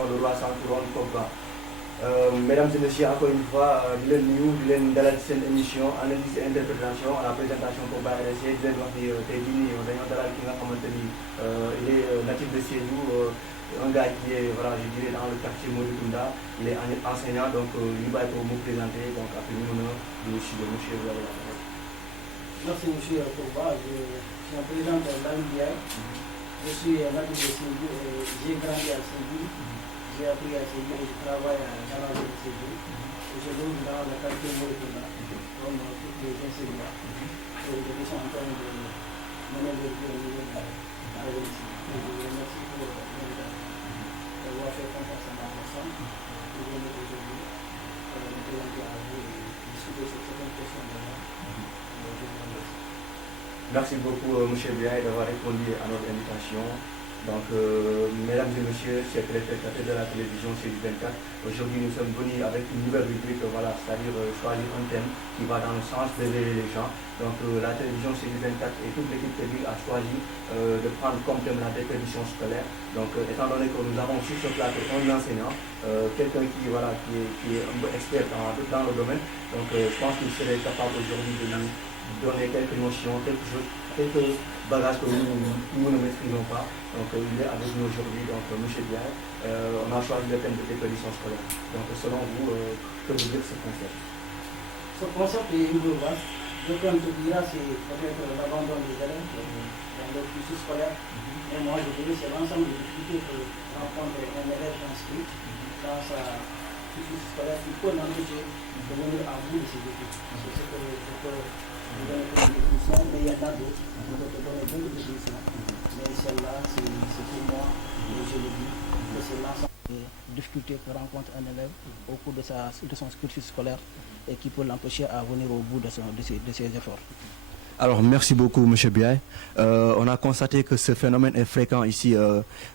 l'émission Le Roi sans couronne Pogba. Mesdames et messieurs, encore une fois, di leen nuyu di leen dalal ci seen émission analyse et interprétation à la présentation Pogba RSC di leen wax ni tey jii nii dañoo dalal ki nga xamante ni il est natif de Sédhiou, un gars qui est voilà, je dirais dans le quartier Mauritunda. Il est enseignant, donc il va être me présenter, donc après nous de monsieur Vladimir. Merci monsieur Pogba, je me présente l'AMBI. Je suis natif de Sédhiou et j'ai grandi à Sédhiou. J'ai appris à Sédhiou et je travaille dans la ville de Sédhiou. Je loge dans le quartier Mauritania, comme tous les enseignants. Et je suis en train de mener le cours au niveau de la réussite. Je vous remercie pour l'invitation. D'avoir fait confiance à ma personne. Je vous remercie aujourd'hui pour me présenter à vous et discuter sur certaines questions de moi. Je vous remercie. Merci beaucoup, M. Biaï, d'avoir répondu à notre invitation. Donc, mesdames et messieurs, chers téléspectateurs de la télévision C24, aujourd'hui nous sommes venus avec une nouvelle rubrique, voilà, c'est-à-dire choisir un thème qui va dans le sens d'éveiller les gens. Donc, la télévision C24 et toute l'équipe technique a choisi de prendre comme thème la déperdition scolaire. Donc, étant donné que nous avons sur ce plateau un enseignant, quelqu'un qui, voilà, qui est un peu expert dans le domaine, donc je pense qu'il serait capable aujourd'hui de nous donner quelques notions, quelques bagages que nous ne maîtrisons pas. Donc il est avec nous aujourd'hui, donc M. Biaï. On a choisi le thème de déperdition scolaire. Donc selon vous, que veut dire ce concept? Ce concept est un peu vaste. Donc on te dira c'est peut-être l'abandon des élèves dans le cursus scolaire. Mais moi je dirais c'est l'ensemble des difficultés que rencontre un élève inscrit dans sa cursus scolaire qui peut l'empêcher de venir à bout de ses études. C'est ce que je peux vous donner comme définition, mais il y en a d'autres. Je peux te donner beaucoup de définitions. Mais celle-là, c'est pour moi, et je le dis, que c'est l'ensemble des difficultés que rencontre un élève au cours de son cursus scolaire et qui peut l'empêcher à venir au bout de ses efforts. Alors, merci beaucoup, M. Biaï. On a constaté que ce phénomène est fréquent ici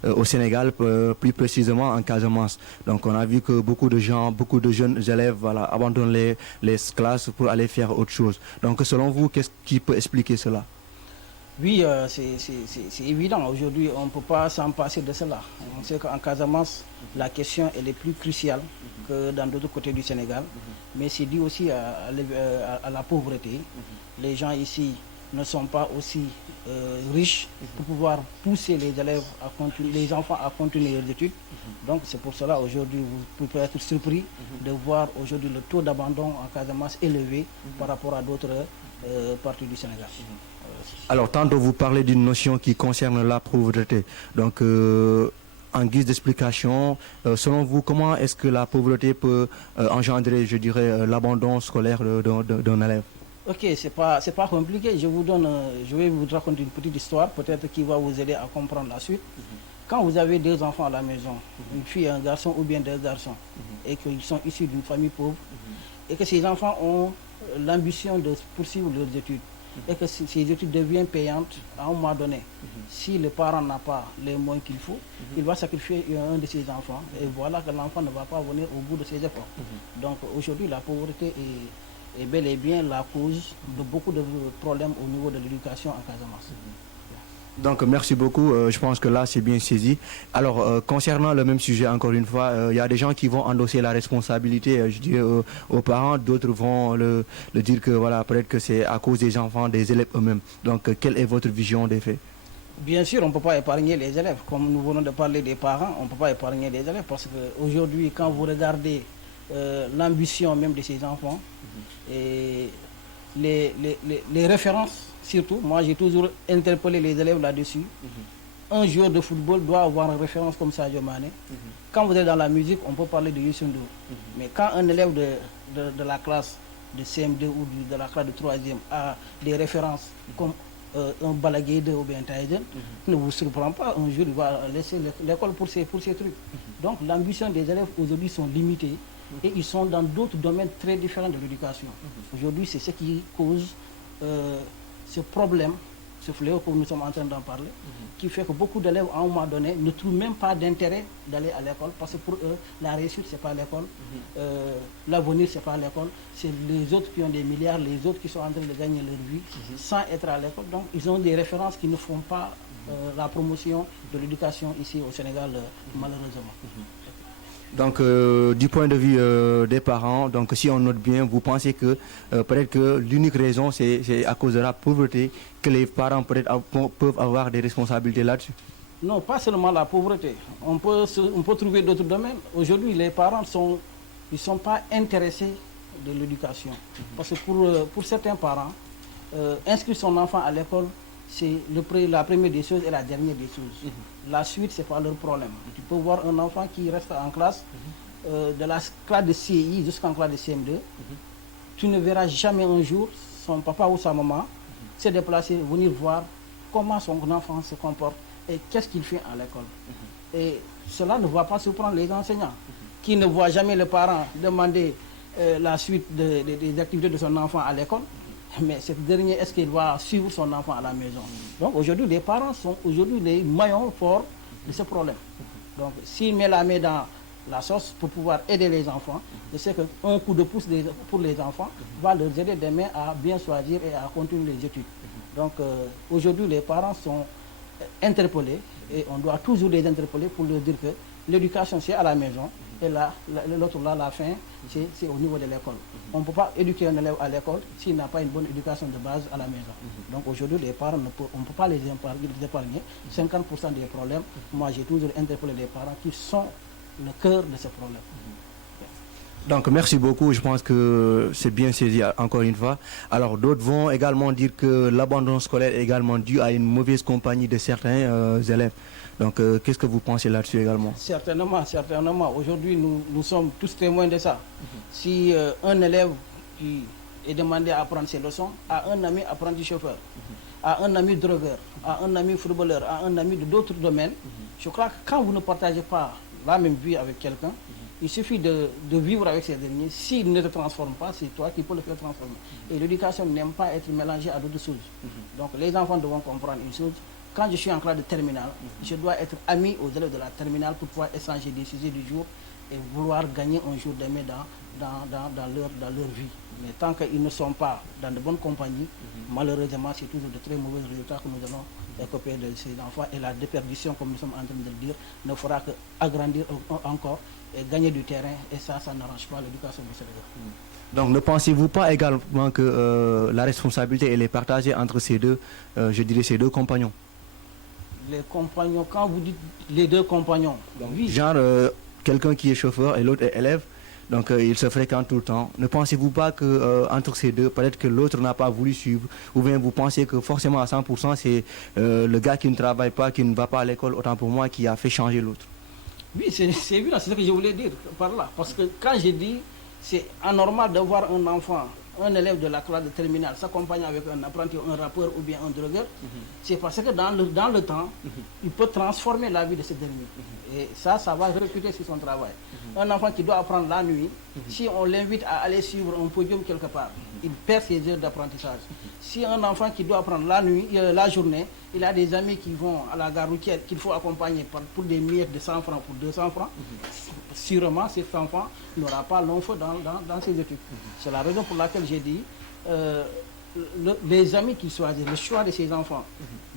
au Sénégal, plus précisément en Casamance. Donc, on a vu que beaucoup de gens, beaucoup de jeunes élèves voilà, abandonnent les classes pour aller faire autre chose. Donc, selon vous, qu'est-ce qui peut expliquer cela? Oui, c'est évident. Aujourd'hui, on ne peut pas s'en passer de cela. On sait qu'en Casamance, la question elle est plus cruciale que dans d'autres côtés du Sénégal. Mais c'est dû aussi à la pauvreté. Les gens ici ne sont pas aussi riches pour pouvoir pousser les élèves à continuer, les enfants à continuer leurs études. Donc c'est pour cela aujourd'hui vous pouvez être surpris de voir aujourd'hui le taux d'abandon en Casamance élevé par rapport à d'autres parties du Sénégal. Alors tantôt vous parlez d'une notion qui concerne la pauvreté. Donc en guise d'explication, selon vous, comment est-ce que la pauvreté peut engendrer, je dirais, l'abandon scolaire d'un élève? Ok, c'est pas compliqué. Je vais vous raconter une petite histoire, peut-être qui va vous aider à comprendre la suite. Quand vous avez deux enfants à la maison, une fille et un garçon ou bien deux garçons, et qu'ils sont issus d'une famille pauvre, et que ces enfants ont l'ambition de poursuivre leurs études, et que ces études deviennent payantes à un moment donné, si le parent n'a pas les moyens qu'il faut, il va sacrifier un de ses enfants, et voilà que l'enfant ne va pas venir au bout de ses efforts. Donc aujourd'hui, la pauvreté est bel et bien la cause de beaucoup de problèmes au niveau de l'éducation en Casamance. Donc merci beaucoup, je pense que là c'est bien saisi. Alors concernant le même sujet, encore une fois, il y a des gens qui vont endosser la responsabilité, je dirais, aux parents, d'autres vont le dire que voilà, peut-être que c'est à cause des enfants, des élèves eux-mêmes. Donc quelle est votre vision des faits? Bien sûr, on ne peut pas épargner les élèves, comme nous venons de parler des parents, on ne peut pas épargner les élèves parce qu'aujourd'hui quand vous regardez l'ambition même de ces enfants et les références. Surtout, moi j'ai toujours interpellé les élèves là-dessus. Un joueur de football doit avoir une référence comme Sadio Mané. Quand vous êtes dans la musique, on peut parler de Youssou N'Dour. Mais quand un élève de la classe de CM2 ou de la classe de 3e a des références comme un Balaguer ou bien Taïden, ne vous surprend pas, un jour il va laisser l'école pour ces trucs. Donc l'ambition des élèves aujourd'hui sont limitées et ils sont dans d'autres domaines très différents de l'éducation. Aujourd'hui, c'est ce qui cause ce problème, ce fléau que nous sommes en train d'en parler, qui fait que beaucoup d'élèves, à un moment donné, ne trouvent même pas d'intérêt d'aller à l'école, parce que pour eux, la réussite, c'est pas l'école, l'avenir, c'est pas l'école, c'est les autres qui ont des milliards, les autres qui sont en train de gagner leur vie sans être à l'école. Donc, ils ont des références qui ne font pas la promotion de l'éducation ici au Sénégal, malheureusement. Donc, du point de vue des parents, donc si on note bien, vous pensez que peut-être que l'unique raison, c'est à cause de la pauvreté que les parents peut-être peuvent avoir des responsabilités là-dessus? Non, pas seulement la pauvreté. On peut trouver d'autres domaines. Aujourd'hui, les parents ils sont pas intéressés de l'éducation. Parce que pour certains parents, inscrire son enfant à l'école, c'est la première des choses et la dernière des choses. La suite, ce n'est pas leur problème. Tu peux voir un enfant qui reste en classe, de la classe de CI jusqu'en classe de CM2. Tu ne verras jamais un jour son papa ou sa maman se déplacer, venir voir comment son enfant se comporte et qu'est-ce qu'il fait à l'école. Et cela ne va pas surprendre les enseignants, qui ne voient jamais le parent demander la suite des activités de son enfant à l'école. Mais cette dernière, est-ce qu'il va suivre son enfant à la maison? Donc aujourd'hui, les parents sont aujourd'hui les maillons forts de ce problème. Donc s'il met la main dans la sauce pour pouvoir aider les enfants, je sais qu'un coup de pouce pour les enfants va leur aider demain à bien choisir et à continuer les études. Donc aujourd'hui, les parents sont interpellés et on doit toujours les interpeller pour leur dire que l'éducation c'est à la maison et l'autre là, la fin, c'est au niveau de l'école. On ne peut pas éduquer un élève à l'école s'il n'a pas une bonne éducation de base à la maison. Donc aujourd'hui, les parents, on ne peut pas les épargner. 50% des problèmes, moi j'ai toujours interpellé les parents qui sont le cœur de ce problème. Donc merci beaucoup, je pense que c'est bien saisi encore une fois. Alors d'autres vont également dire que l'abandon scolaire est également dû à une mauvaise compagnie de certains élèves. Donc qu'est-ce que vous pensez là-dessus également? Certainement. Aujourd'hui, nous sommes tous témoins de ça. Si un élève qui est demandé à apprendre ses leçons a un ami apprenti chauffeur, a un ami drogueur, a un ami footballeur, a un ami d'autres domaines, je crois que quand vous ne partagez pas la même vie avec quelqu'un, il suffit de vivre avec ces derniers. S'ils ne te transforment pas, c'est toi qui peux le faire transformer. Et l'éducation n'aime pas être mélangée à d'autres choses. Donc les enfants devront comprendre une chose. Quand je suis en classe de terminale, je dois être ami aux élèves de la terminale pour pouvoir échanger des sujets du jour et vouloir gagner un jour demain dans leur vie. Mais tant qu'ils ne sont pas dans de bonnes compagnies, malheureusement, c'est toujours de très mauvais résultats que nous allons écoper de ces enfants. Et la déperdition, comme nous sommes en train de le dire, ne fera qu'agrandir encore et gagner du terrain. Et ça n'arrange pas l'éducation du Sénégal. Donc ne pensez-vous pas également que la responsabilité elle est partagée entre ces deux, je dirais ces deux compagnons? Les compagnons, quand vous dites les deux compagnons, oui. Genre quelqu'un qui est chauffeur et l'autre est élève, donc ils se fréquentent tout le temps. Ne pensez-vous pas que entre ces deux, peut-être que l'autre n'a pas voulu suivre, ou bien vous pensez que forcément à 100% c'est le gars qui ne travaille pas, qui ne va pas à l'école, autant pour moi, qui a fait changer l'autre? Oui, c'est évident, c'est ce que je voulais dire par là. Parce que quand j'ai dit, c'est anormal de voir un enfant, un élève de la classe de terminale s'accompagner avec un apprenti, un rappeur ou bien un drogueur, c'est parce que dans le temps, il peut transformer la vie de ce dernier. Et ça va répercuter sur son travail. Un enfant qui doit apprendre la nuit, si on l'invite à aller suivre un podium quelque part, il perd ses heures d'apprentissage. Si un enfant qui doit apprendre la nuit, la journée, il a des amis qui vont à la gare routière qu'il faut accompagner pour des miettes de 100 francs, pour 200 francs, sûrement cet enfant n'aura pas long feu dans ses études. C'est la raison pour laquelle j'ai dit les amis qu'ils choisissent, le choix de ces enfants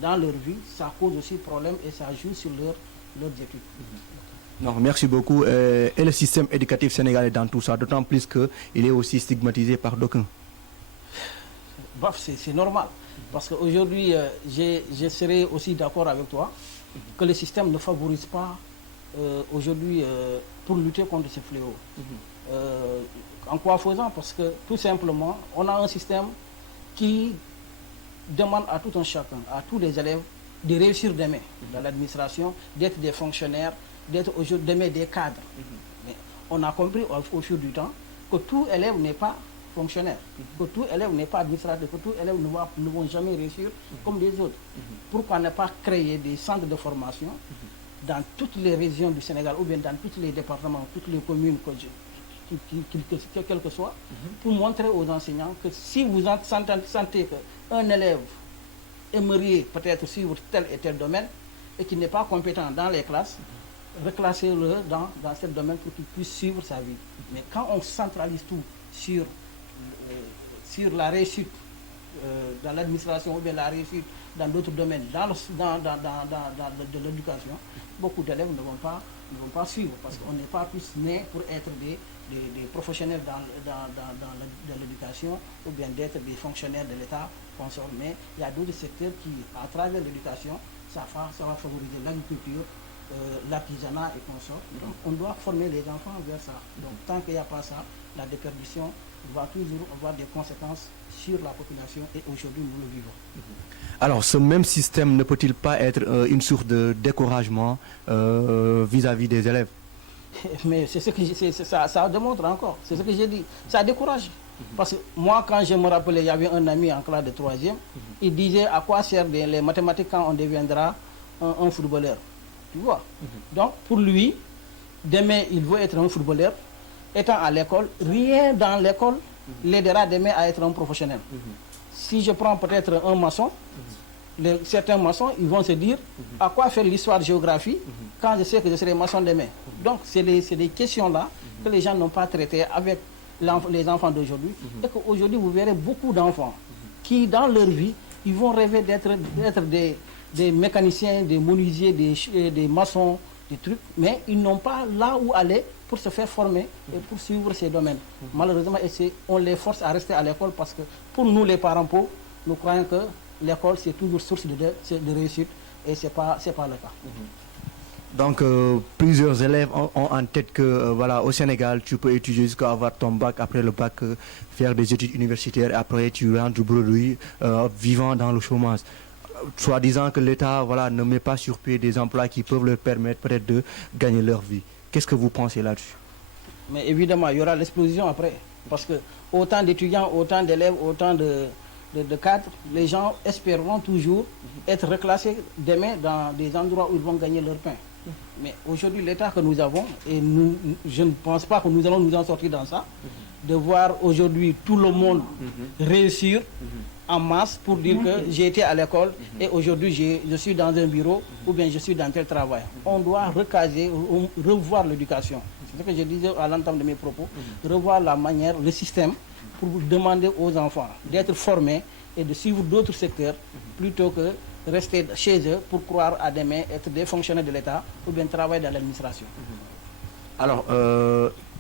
dans leur vie, ça cause aussi problème et ça joue sur leurs études. Non, merci beaucoup. Et le système éducatif sénégalais dans tout ça, d'autant plus qu'il est aussi stigmatisé par d'aucuns. C'est normal. Parce qu'aujourd'hui, je serai aussi d'accord avec toi que le système ne favorise pas aujourd'hui pour lutter contre ce fléau. En quoi faisant? Parce que tout simplement, on a un système qui demande à tout un chacun, à tous les élèves, de réussir demain dans l'administration, d'être des fonctionnaires, d'être aujourd'hui demain des cadres. Mais on a compris au fil du temps que tout élève n'est pas fonctionnaire, que tout élève n'est pas administrateur, que tout élève ne vont jamais réussir comme les autres. Pourquoi ne pas créer des centres de formation dans toutes les régions du Sénégal ou bien dans tous les départements, toutes les communes, quel que soit, pour montrer aux enseignants que si vous sentez qu'un élève aimerait peut-être suivre tel et tel domaine et qu'il n'est pas compétent dans les classes, reclassez-le dans ce domaine pour qu'il puisse suivre sa vie. Mais quand on centralise tout sur la réussite dans l'administration ou bien la réussite dans d'autres domaines, de l'éducation, beaucoup d'élèves ne vont pas ne vont pas suivre parce qu'on n'est pas tous nés pour être des professionnels dans l'éducation ou bien d'être des fonctionnaires de l'État consort. Mais il y a d'autres secteurs qui, à travers l'éducation, ça va favoriser l'agriculture, l'artisanat et consort. Donc on doit former les enfants vers ça. Donc tant qu'il n'y a pas ça, la déperdition va toujours avoir des conséquences sur la population et aujourd'hui nous le vivons. Alors ce même système ne peut-il pas être une source de découragement vis-à-vis des élèves? Mais c'est ce que ça démontre encore, c'est ce que j'ai dit, ça décourage. Parce que moi quand je me rappelais, il y avait un ami en classe de 3e, il disait à quoi servent les mathématiques quand on deviendra un footballeur. Tu vois. Donc pour lui, demain il veut être un footballeur, étant à l'école, rien dans l'école l'aidera demain à être un professionnel. Si je prends peut-être un maçon, certains maçons, ils vont se dire à quoi faire l'histoire-géographie quand je sais que je serai maçon demain. Donc c'est des questions-là que les gens n'ont pas traitées avec les enfants d'aujourd'hui. Et qu'aujourd'hui, vous verrez beaucoup d'enfants qui, dans leur vie, ils vont rêver d'être des mécaniciens, des menuisiers, des maçons, des trucs, mais ils n'ont pas là où aller pour se faire former et pour suivre ces domaines. Malheureusement, on les force à rester à l'école parce que pour nous, les parents pauvres, nous croyons que l'école, c'est toujours source de réussite et ce n'est pas le cas. Donc, plusieurs élèves ont en tête que, voilà, au Sénégal, tu peux étudier jusqu'à avoir ton bac, après le bac, faire des études universitaires, et après tu rentres bredouille, vivant dans le chômage. Soit disant que l'État, voilà, ne met pas sur pied des emplois qui peuvent leur permettre peut-être de gagner leur vie. Qu'est-ce que vous pensez là-dessus? Mais évidemment, il y aura l'explosion après. Parce que autant d'étudiants, autant d'élèves, autant de cadres, les gens espéreront toujours être reclassés demain dans des endroits où ils vont gagner leur pain. Mais aujourd'hui, l'État que nous avons, et je ne pense pas que nous allons nous en sortir dans ça, de voir aujourd'hui tout le monde réussir en masse pour dire que j'ai été à l'école et aujourd'hui je suis dans un bureau ou bien je suis dans tel travail. On doit recaser, revoir l'éducation. C'est ce que je disais à l'entame de mes propos, revoir la manière, le système pour demander aux enfants d'être formés et de suivre d'autres secteurs plutôt que rester chez eux pour croire à demain être des fonctionnaires de l'État ou bien travailler dans l'administration. Alors,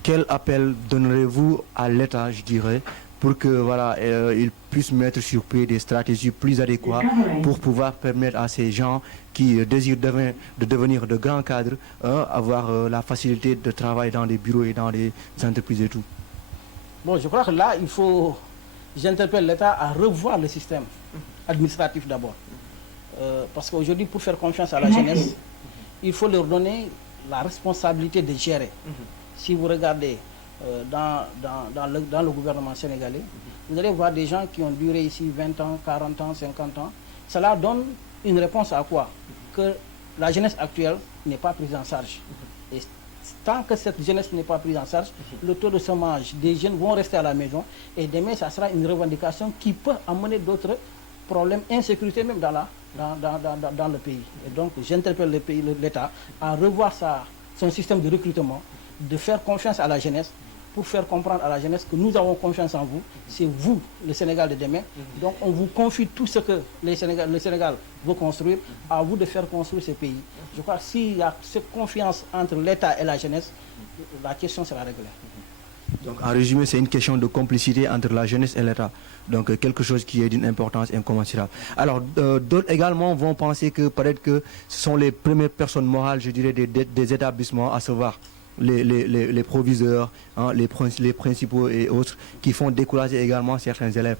quel appel donnerez-vous à l'État, je dirais, pour que voilà, il puisse mettre sur pied des stratégies plus adéquates pour pouvoir permettre à ces gens qui désirent de devenir de grands cadres, avoir la facilité de travailler dans des bureaux et dans des entreprises et tout? Bon, je crois que là, j'interpelle l'État à revoir le système administratif d'abord. Parce qu'aujourd'hui, pour faire confiance à la jeunesse, il faut leur donner la responsabilité de gérer. Si vous regardez dans le gouvernement sénégalais, vous allez voir des gens qui ont duré ici 20 ans, 40 ans, 50 ans. Cela donne une réponse à quoi? Que la jeunesse actuelle n'est pas prise en charge. Et tant que cette jeunesse n'est pas prise en charge, le taux de chômage des jeunes vont rester à la maison et demain, ça sera une revendication qui peut amener d'autres problèmes, insécurité même dans le pays. Et donc, j'interpelle l'État à revoir son système de recrutement, de faire confiance à la jeunesse, pour faire comprendre à la jeunesse que nous avons confiance en vous, c'est vous, le Sénégal de demain. Donc on vous confie tout ce que le Sénégal veut construire, à vous de faire construire ce pays. Je crois que s'il y a cette confiance entre l'État et la jeunesse, la question sera réglée. Donc en résumé, c'est une question de complicité entre la jeunesse et l'État. Donc quelque chose qui est d'une importance incommensurable. Alors d'autres également vont penser que peut-être que ce sont les premières personnes morales, je dirais, des établissements, à savoir les proviseurs, hein, les principaux et autres, qui font décourager également certains élèves.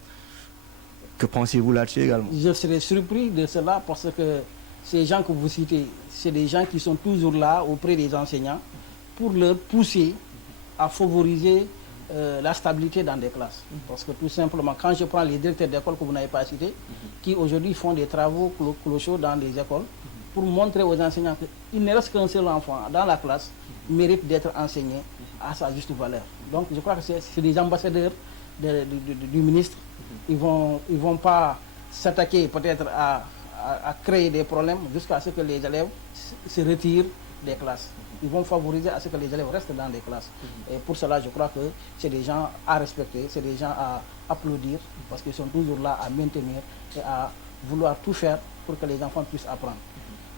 Que pensez-vous là-dessus également? Je serais surpris de cela parce que ces gens que vous citez, c'est des gens qui sont toujours là auprès des enseignants pour leur pousser à favoriser la stabilité dans des classes. Parce que tout simplement, quand je prends les directeurs d'école que vous n'avez pas cités, qui aujourd'hui font des travaux clochaux dans les écoles, pour montrer aux enseignants qu'il ne reste qu'un seul enfant dans la classe, mérite d'être enseigné à sa juste valeur. Donc je crois que c'est des ambassadeurs du ministre. Ils vont pas s'attaquer peut-être à créer des problèmes jusqu'à ce que les élèves se retirent des classes. Ils vont favoriser à ce que les élèves restent dans les classes. Et pour cela, je crois que c'est des gens à respecter, c'est des gens à applaudir, parce qu'ils sont toujours là à maintenir et à vouloir tout faire pour que les enfants puissent apprendre.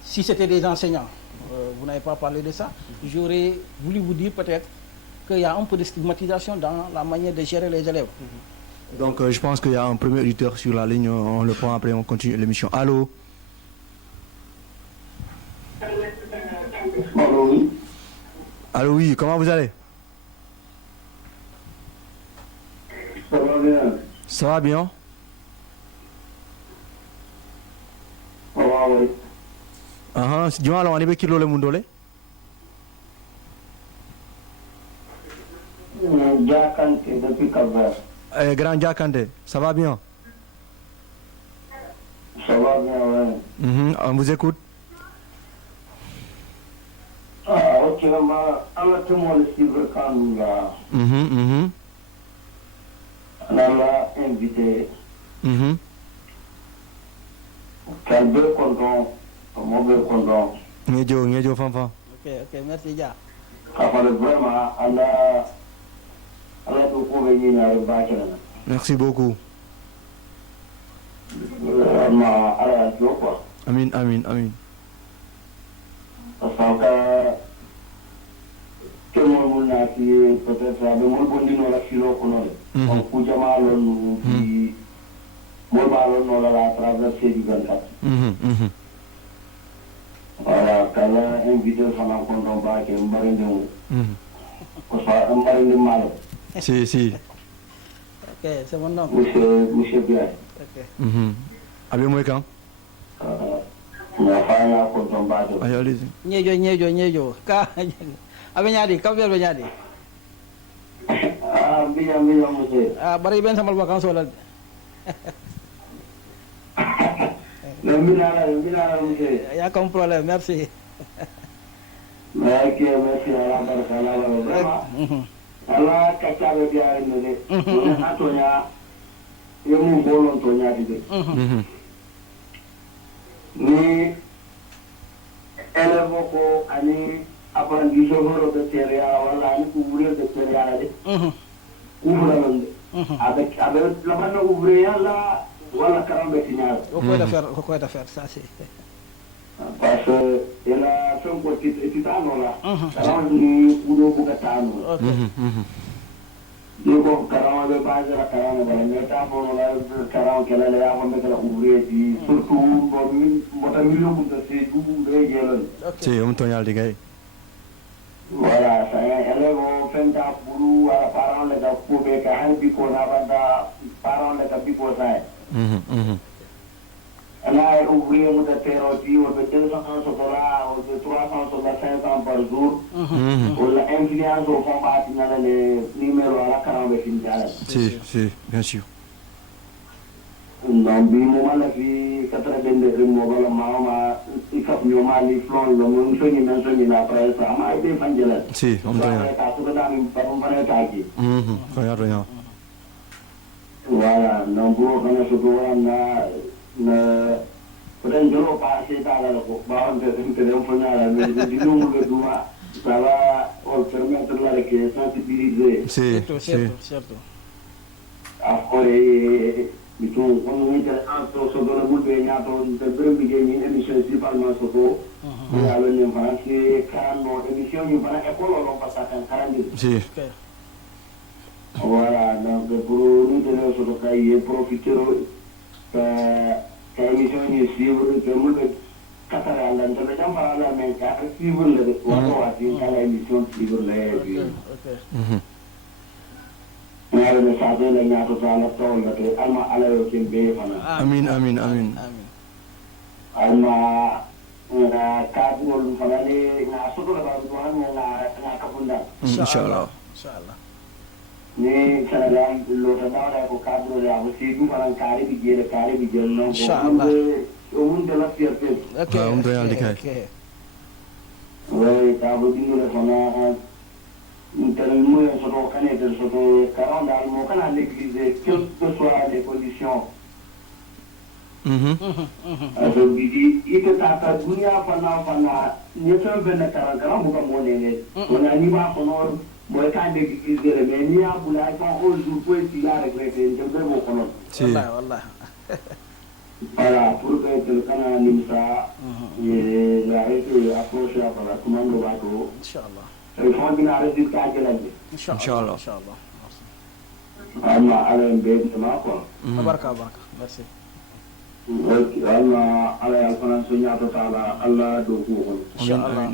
si c'était des enseignants, vous n'avez pas parlé de ça, j'aurais voulu vous dire peut-être qu'il y a un peu de stigmatisation dans la manière de gérer les élèves. Donc je pense qu'il y a un premier auditeur sur la ligne, on le prend après, on continue l'émission. Allô? Allô, oui. Allô, oui, comment vous allez? Ça va bien. Ça va bien? Ça va, oui. Dis-moi alors, on est bien kilo le monde? Diakante depuis Cap-Vert. Grand Diakande, ça va bien? Ça va bien, oui. On vous écoute. Ah, ok, alors tout le monde suivre quand nous là. On l'a invité. Quel beau content, mauvais content. Ngejo, fanfan. Ok, merci Dia. Vraiment, Allah tout pour venir à la. Merci beaucoup. Allah tout quoi. Amin. Parce que tout le monde a dit peut-être que le monde continue à filer au Conore. On peut jamais nous dire, moi on a traversé du 24. Voilà, quand on a invité son rencontre en qui est un marin de haut. Parce qu'un marin de mal. Si. Ok, c'est mon nom. Monsieur Bien. Ok. Avez-moi quand? Ma femme a compté en bas. Allez-y. Nyejo. Abenyadi, kabel benyadi. Ah, bien, monsieur. Bari ben samal vacances wala. Le minara, monsieur. Il y a comme problème, merci. Merci, Allah baraka vraiment. Allah kacabe biya ne. Atonya. Yemu bolon tonya dide. Ni élève ko ani apprenti chauffeur de terrain wala ani ouvrier de terrain de. Ouvrier avec la bonne ouvrier là wala karambe tinyal. Quoi d'affaire, ça c'est. Parce que il a fait un petit titano là. Karam ni udo bukatano. Ok. Digo karam de base la karam de la meta pour la karam que la ya on met la ouvrier di surtout bon mota million de c'est tout de gelen. Si, on tourne les gars. Voilà, ça elle est fait da buru à parents les da pour be ka han bi ko na banda parents les da bi ko ça. Là, ouvrier de thérapie, on peut 200 $, on peut 300 $, 500 par jour. On l'a influence au fond dans les numéros à la carambe finale. Si, bien sûr. Donc, du moment la vie, 82 mois, la maman, il faut que nous les flons, le monde sonne, même sonne après ça. Mais il est évangélique. Si, on tourne. Rien. Voilà, donc, on a ce peut-être que l'on passe à la ça va permettre de sensibiliser. Certo. Après, on est en train de boule de Nato, de Brumby, une émission principalement surtout. Il y a le nom français, car émission, il va être école, on passe à 40. Si. Voilà, donc pour nous donner ce cahier, profiter que l'émission est suivre, que nous le Qatar, l'entretien par la main, car suivre le soir, l'émission suivre les. Nous allons changer les miens tout à l'heure, Alma Alayo Kimbe. Amin. Alma Kabul, Fanale, Nasuko, na Kabunda. Inch'Allah. Ni Sénégal loolu dafa ko cadre ya ko ci du faran kare bi jël non ko mun de la fierté Ok. on doit y aller. oui ta bu dingu le fana intel mo so do kané de so do 40 dal mo kana l'église quelles que soient les conditions also bidi ite ta dunia fana ni so ben ta gara mo ka mo ne on a ni ba ko moi quand l'église de mais ni a boula quand au jour pour il a regretté je vais vous connaître Wallah. Voilà, pour que quelqu'un anime ça, il a été approché par la commande de bateau. Inch'Allah. Il faut qu'il arrête de faire de la vie. Inch'Allah. Allah, Allah, un bébé, quoi. Baraka. Merci. Ok, Allah, Allah, Allah, Seigneur, Allah, do vous. Inch'Allah.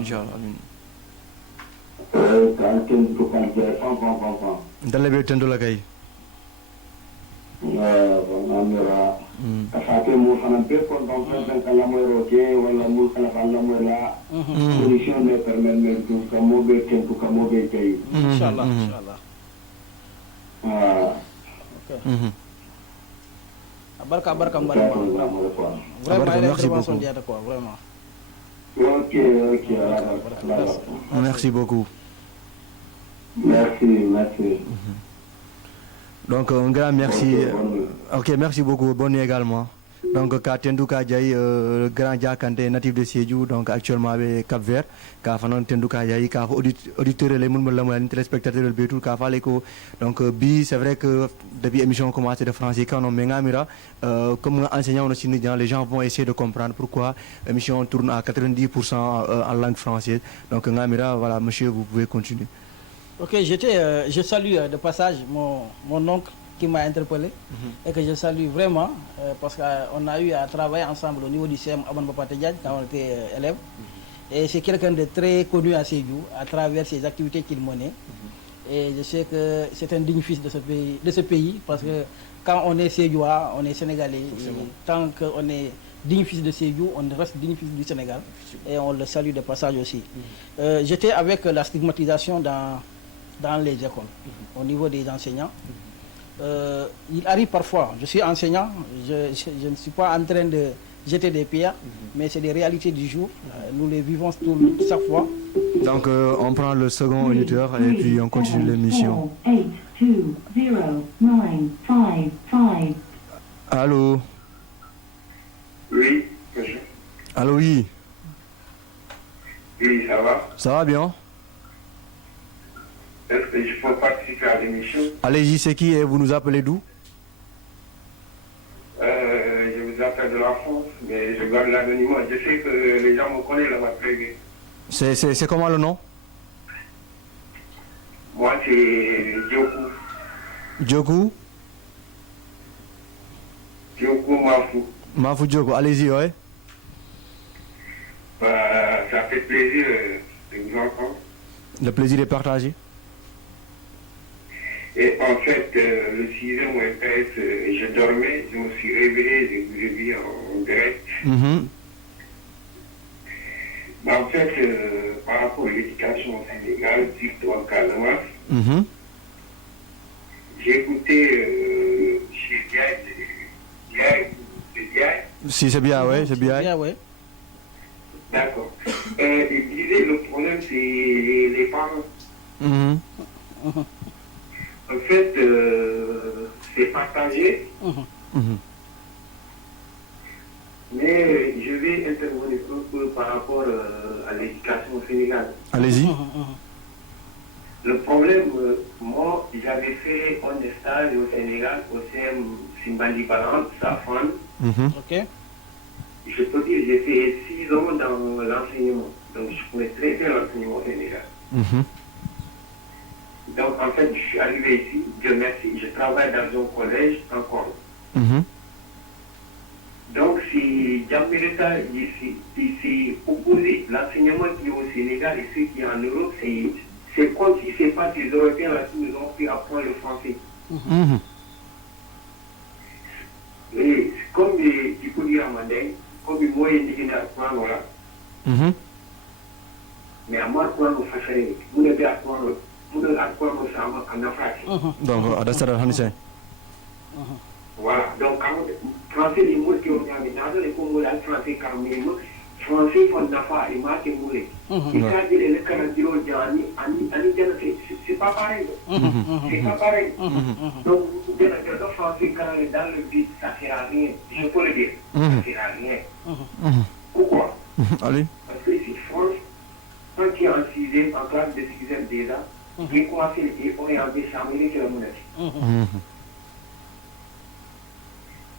Quand tu peux dire, fan. Dalle tendo la kay. Namira. Afate mo fana be ko donc kala mo roke wala mo kala kala mo la. Condition ne permet même que mo be tempo ka mo be kay. Inch'Allah. Mhm. Baraka vraiment. Vraiment, merci beaucoup. Vraiment. Ok. Merci beaucoup. Merci. Donc un grand merci. Ok, merci beaucoup. Bonne nuit également. Donc Tendouka Diaye, le grand Diakante natif de Sédhiou, donc actuellement avec Cap Vert, ka fanon Tendouka Diaye, ka auditeur les moun téléspectateurs le Bétou, ka faleko. Donc bi c'est vrai que depuis l'émission commencé de français quand on mengamira comme enseignant aussi les gens vont essayer de comprendre pourquoi l'émission tourne à 90% en langue française. Donc ngamira voilà monsieur vous pouvez continuer. Ok, je salue de passage mon oncle qui m'a interpellé et que je salue vraiment parce qu'on a eu à travailler ensemble au niveau du CM Aban Bapatedjad quand on était élève. Et c'est quelqu'un de très connu à Sédhiou à travers ses activités qu'il menait. Et je sais que c'est un digne fils de ce pays parce que quand on est Sédhiouois, on est Sénégalais. Et tant qu'on est digne fils de Sédhiou, on reste digne fils du Sénégal. Et on le salue de passage aussi. J'étais avec la stigmatisation dans les écoles, au niveau des enseignants. Il arrive parfois, je suis enseignant, je ne suis pas en train de jeter des pierres, mais c'est des réalités du jour, nous les vivons chaque fois. Donc on prend le second auditeur et puis on continue l'émission. Allô? Oui, Allô, oui. Oui, ça va? Ça va bien? Est-ce que je peux participer à l'émission? Allez-y, c'est qui et vous nous appelez d'où? Je vous appelle de la France, mais je garde l'anonymat. Je sais que les gens me connaissent là-bas très bien. C'est comment le nom? Moi, c'est Diokou. Diokou? Diokou Mafou. Mafou Diokou, allez-y, ouais. Ça fait plaisir de vous entendre. Le plaisir est partagé. Et en fait, le 6e OMPS, je dormais, je me suis réveillé, je vis en direct. En fait, par rapport à l'éducation au Sénégal, surtout en Casamance, j'ai écouté chez Diaye. Si, c'est bien, ouais, c'est bien. D'accord. Il disait le problème, c'est les parents. En fait, c'est partagé, mais je vais intervenir un peu par rapport à l'éducation au Sénégal. Allez-y. Le problème, moi, j'avais fait un stage au Sénégal, au CM Simbali Balan, Safran. Ok. Je peux dire, j'ai fait 6 ans dans l'enseignement, donc je connais très bien l'enseignement au Sénégal. Donc, en fait, je suis arrivé ici, Dieu merci, je travaille dans un collège encore. Donc, si Djamileta ici opposé l'enseignement qui est au Sénégal et ceux qui est en Europe, c'est comme si ce n'est pas des Européens là qui nous ont pu apprendre le français. Et comme tu peux dire à Mandeng, comme moi, je dis apprendre là. Mais à moi, apprendre au français, vous devez apprendre. Donc, voilà, donc français, les mots qui ont été dans les mots français, car les mots français font d'affaires, les marques et moulés. C'est-à-dire, les canadiens, c'est pas pareil. C'est pas pareil. Donc, le français, dans le but, ça ne sert à rien. Je peux le dire, ça ne sert à rien. Pourquoi? Allez. Parce que ici, France, quand tu es en 6e, en classe de 6e déjà, j'ai commencé à orienter 100 000 km.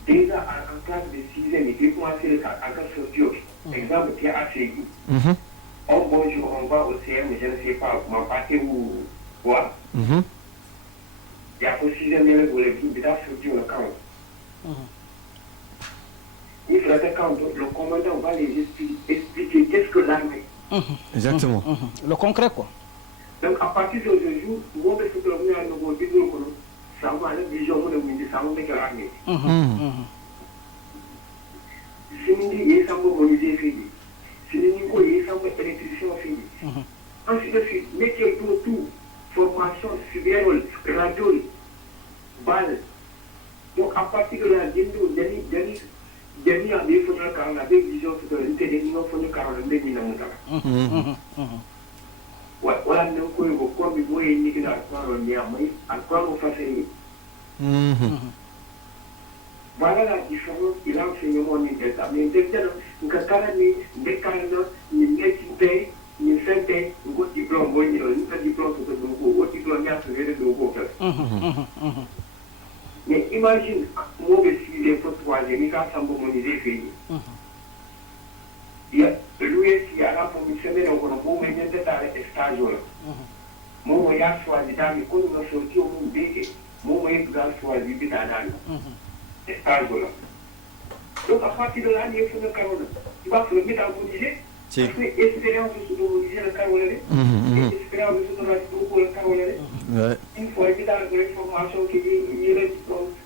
déjà en classe de 6e, il commence à sortir. Exemple, qui est assez goût. Oh bonjour, on va au CM, je ne sais pas, comment passer ou quoi. Il y a aussi 6e élève pour les filles, il a sorti le camp. Il faudrait quand le commandant va les expliquer qu'est-ce que l'armée. Exactement. Le concret, quoi. Donc, à partir de ce jour, vous devez se trouver à nouveau, ça va aller, les gens vont nous ça va mettre l'armée. Si nous disons, ça va organiser fini. Si nous disons, ça va électricien fini. Ensuite de suite, métier tout, formation, supérieure, radio, balle. Donc, à partir de là, dernier année, il faut que avec vision de l'intérêt, il faut que nous voilà, nous pouvons voir que vous avez une voilà la différence qu'il a enseigné mon intérêt. Mais maintenant, nous avons ni fait un diplôme, un diplôme mais imagine, moi, si j'ai fait 3 ans, il a symboliser fini. Lui, si à la première semaine, on a beau mener des stages. Moi, il a choisi d'aller, quand on a sorti au monde, moi, il a choisi d'aller des stages. Donc, à partir de là, il faut le carole. Tu vas se mettre à mobiliser. Tu fais expérience de se mobiliser le carole. Expérience de se mobiliser le carole. Une fois que tu as une formation qui est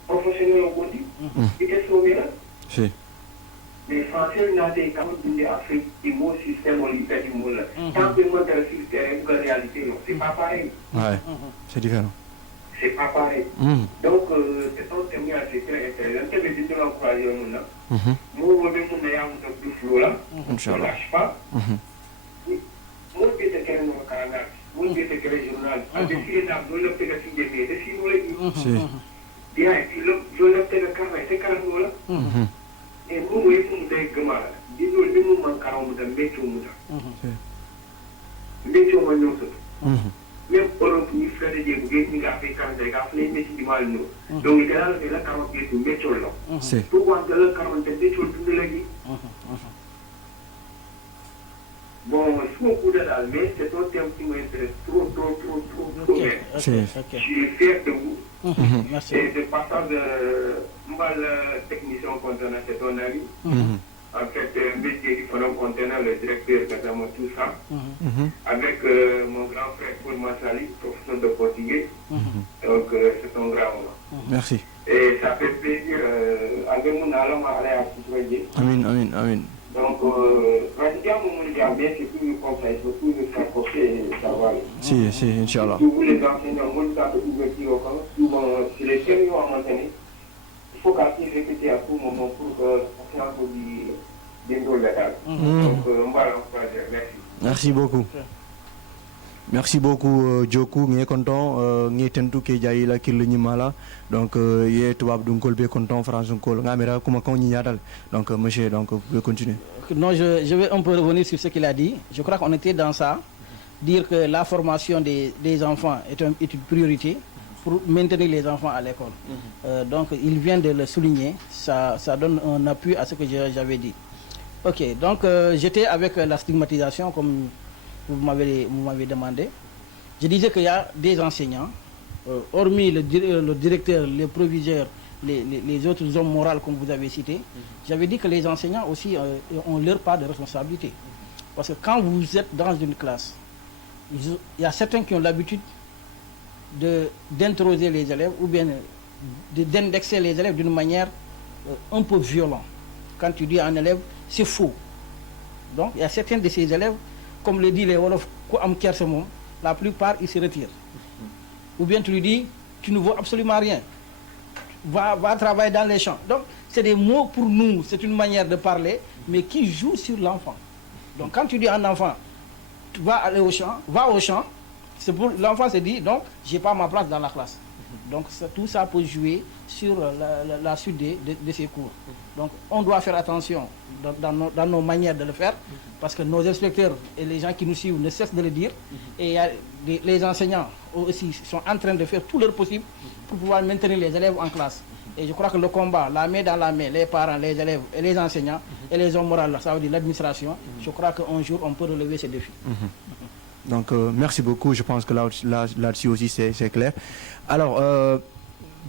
professionnelle au body, il est sauvé là. Les Français n'ont pas quand même dit Afrique, du mot système, on lui fait du mot là. Tant que moi, dans le terrain, la réalité, non, c'est pas pareil. Ouais, c'est différent. C'est pas pareil. Donc, c'est un témoignage très intéressant. Je vais dire l'encourager au monde là. Moi, je vais vous dire un peu flou là. Je ne lâche pas. Moi, je vais te créer mon canal. Moi, je vais te créer un journal. Je vais essayer d'abord de faire des films. Des films, bien, je vais te faire c'est carrément là. Et nous, nous sommes des gens qui nous manquent de métier. Métier, on nous même Europe, nous faisons des bouquets, nous avons fait des métiers du mal. Donc, il y a des gens qui ont métier là. Pourquoi il y a des gens qui ont métier tout de l'année? Bon, je suis au de mais c'est un thème qui m'intéresse trop bien. Je suis fier de vous. Merci. Et de passage de la technicien contenant, c'est ton ami. En fait, métier du fonds contenant, le directeur de tout ça. Avec mon grand frère Paul Massali, professeur de portugais. Donc, c'est un grand moment. Merci. Et ça fait plaisir. Avec mon allant à aller à Soutoyer. Amin. Donc, pratiquement, mon bien, c'est tout le conseil, c'est tout le s'approcher et savoir. Si, Inch'Allah. Tous les enseignants, moi, ça peut ouverture au camp. Souvent, c'est les thèmes à maintenir. Il faut qu'à répéter à tout moment pour que la confiance du légal. Donc, on va l'encourager. Merci. Merci beaucoup. Merci beaucoup Djokou, nous sommes contents, nous sommes tous les gens qui sont là. Donc, nous sommes contents, France, donc, monsieur, donc, vous pouvez continuer. Non, je vais un peu revenir sur ce qu'il a dit. Je crois qu'on était dans ça, dire que la formation des enfants est une priorité pour maintenir les enfants à l'école. Donc, il vient de le souligner, ça donne un appui à ce que j'avais dit. Ok, donc j'étais avec la stigmatisation, comme vous m'avez demandé. Je disais qu'il y a des enseignants, hormis le directeur, les proviseurs, les autres hommes moraux comme vous avez cité, j'avais dit que les enseignants aussi ont leur part de responsabilité. Parce que quand vous êtes dans une classe, il y a certains qui ont l'habitude d'interroger les élèves ou bien d'indexer les élèves d'une manière un peu violente. Quand tu dis à un élève, c'est faux. Donc, il y a certains de ces élèves, comme le dit les Wolof, la plupart, ils se retirent. Ou bien tu lui dis, tu ne vaux absolument rien. Va travailler dans les champs. Donc, c'est des mots pour nous, c'est une manière de parler, mais qui joue sur l'enfant. Donc, quand tu dis à un enfant, tu vas aller au champ, va au champ, c'est pour l'enfant se dit, donc, je n'ai pas ma place dans la classe. Donc, tout ça peut jouer sur la suite de ces cours. Donc, on doit faire attention dans nos manières de le faire, parce que nos inspecteurs et les gens qui nous suivent ne cessent de le dire. Et les enseignants aussi sont en train de faire tout leur possible pour pouvoir maintenir les élèves en classe. Et je crois que le combat, la main dans la main, les parents, les élèves et les enseignants et les hommes moraux, ça veut dire l'administration, je crois qu'un jour on peut relever ces défis. Donc merci beaucoup, je pense que là-dessus aussi c'est clair. Alors,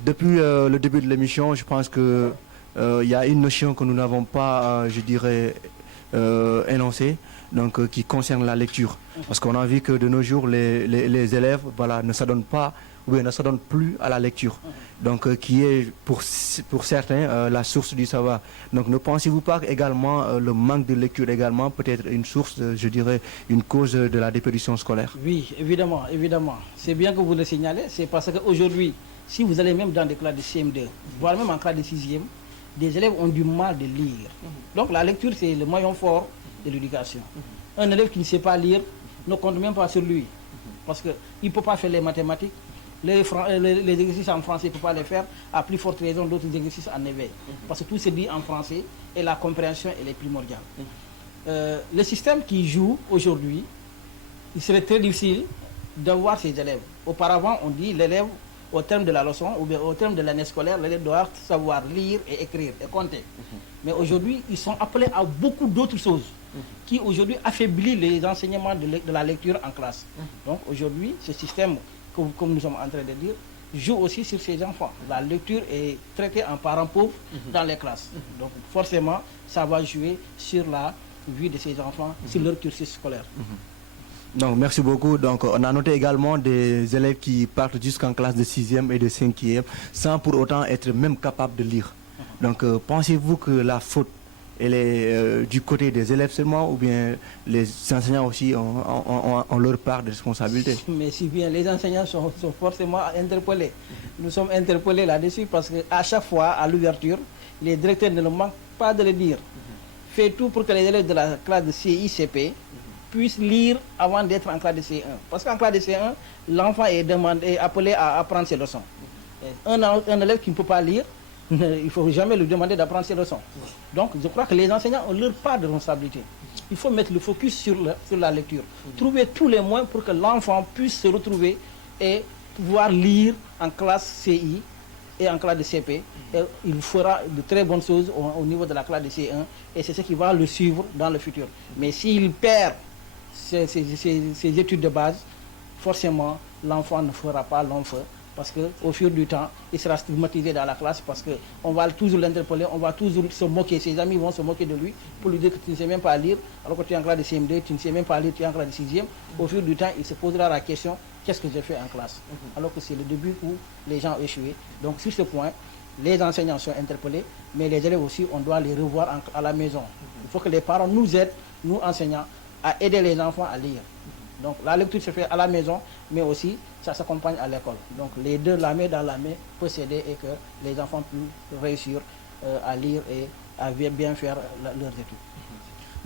depuis le début de l'émission, je pense qu'il y a une notion que nous n'avons pas, je dirais, énoncée, donc qui concerne la lecture. Parce qu'on a vu que de nos jours, les élèves ne s'adonnent pas ou bien ne s'adonnent plus à la lecture. Donc qui est pour certains la source du savoir. Donc ne pensez-vous pas également le manque de lecture également peut-être une source, je dirais, une cause de la déperdition scolaire? Oui, évidemment, évidemment. C'est bien que vous le signalez, c'est parce qu'aujourd'hui, si vous allez même dans des classes de CM2, voire même en classe de 6e, des élèves ont du mal de lire. Donc la lecture, c'est le moyen fort de l'éducation. Un élève qui ne sait pas lire ne compte même pas sur lui. Parce qu'il ne peut pas faire les mathématiques, les exercices en français, il ne peut pas les faire, à plus forte raison d'autres exercices en éveil. Parce que tout se dit en français et la compréhension elle est primordiale. Le système qui joue aujourd'hui, il serait très difficile de voir ses élèves. Auparavant, on dit l'élève, au terme de la leçon ou bien au terme de l'année scolaire, l'élève doit savoir lire et écrire et compter. Mais aujourd'hui, ils sont appelés à beaucoup d'autres choses qui aujourd'hui affaiblissent les enseignements de la lecture en classe. Donc aujourd'hui, ce système, comme nous sommes en train de dire, joue aussi sur ces enfants. La lecture est traitée en parents pauvres dans les classes. Donc forcément, ça va jouer sur la vie de ces enfants, sur leur cursus scolaire. Donc, merci beaucoup. Donc, on a noté également des élèves qui partent jusqu'en classe de 6e et de 5e sans pour autant être même capables de lire. Donc, pensez-vous que la faute elle est du côté des élèves seulement ou bien les enseignants aussi ont leur part de responsabilité? Mais si bien les enseignants sont forcément interpellés. Nous sommes interpellés là-dessus parce qu'à chaque fois, à l'ouverture, les directeurs ne manquent pas de le dire. Faites tout pour que les élèves de la classe de CICP puissent lire avant d'être en classe de C1. Parce qu'en classe de C1, l'enfant est appelé à apprendre ses leçons. Un élève qui ne peut pas lire, il ne faut jamais lui demander d'apprendre ses leçons. Donc je crois que les enseignants ont leur part de responsabilité. Il faut mettre le focus sur la lecture. Trouver tous les moyens pour que l'enfant puisse se retrouver et pouvoir lire en classe CI et en classe de CP. Et il fera de très bonnes choses au niveau de la classe de C1 et c'est ce qui va le suivre dans le futur. Mais s'il perd ses études de base, forcément l'enfant ne fera pas long feu parce qu'au fur du temps, il sera stigmatisé dans la classe parce qu'on va toujours l'interpeller, on va toujours se moquer, ses amis vont se moquer de lui pour lui dire que tu ne sais même pas lire, alors que tu es en classe de CM2, tu ne sais même pas lire, tu es en classe de 6e. Au fur du temps, il se posera la question, qu'est-ce que j'ai fait en classe? Alors que c'est le début où les gens ont échoué. Donc sur ce point, les enseignants sont interpellés, mais les élèves aussi, on doit les revoir à la maison. Il faut que les parents nous aident, nous enseignants, à aider les enfants à lire. Donc la lecture se fait à la maison, mais aussi ça s'accompagne à l'école. Donc les deux, la main dans la main, peut s'aider et que les enfants puissent réussir à lire et à bien faire leurs études.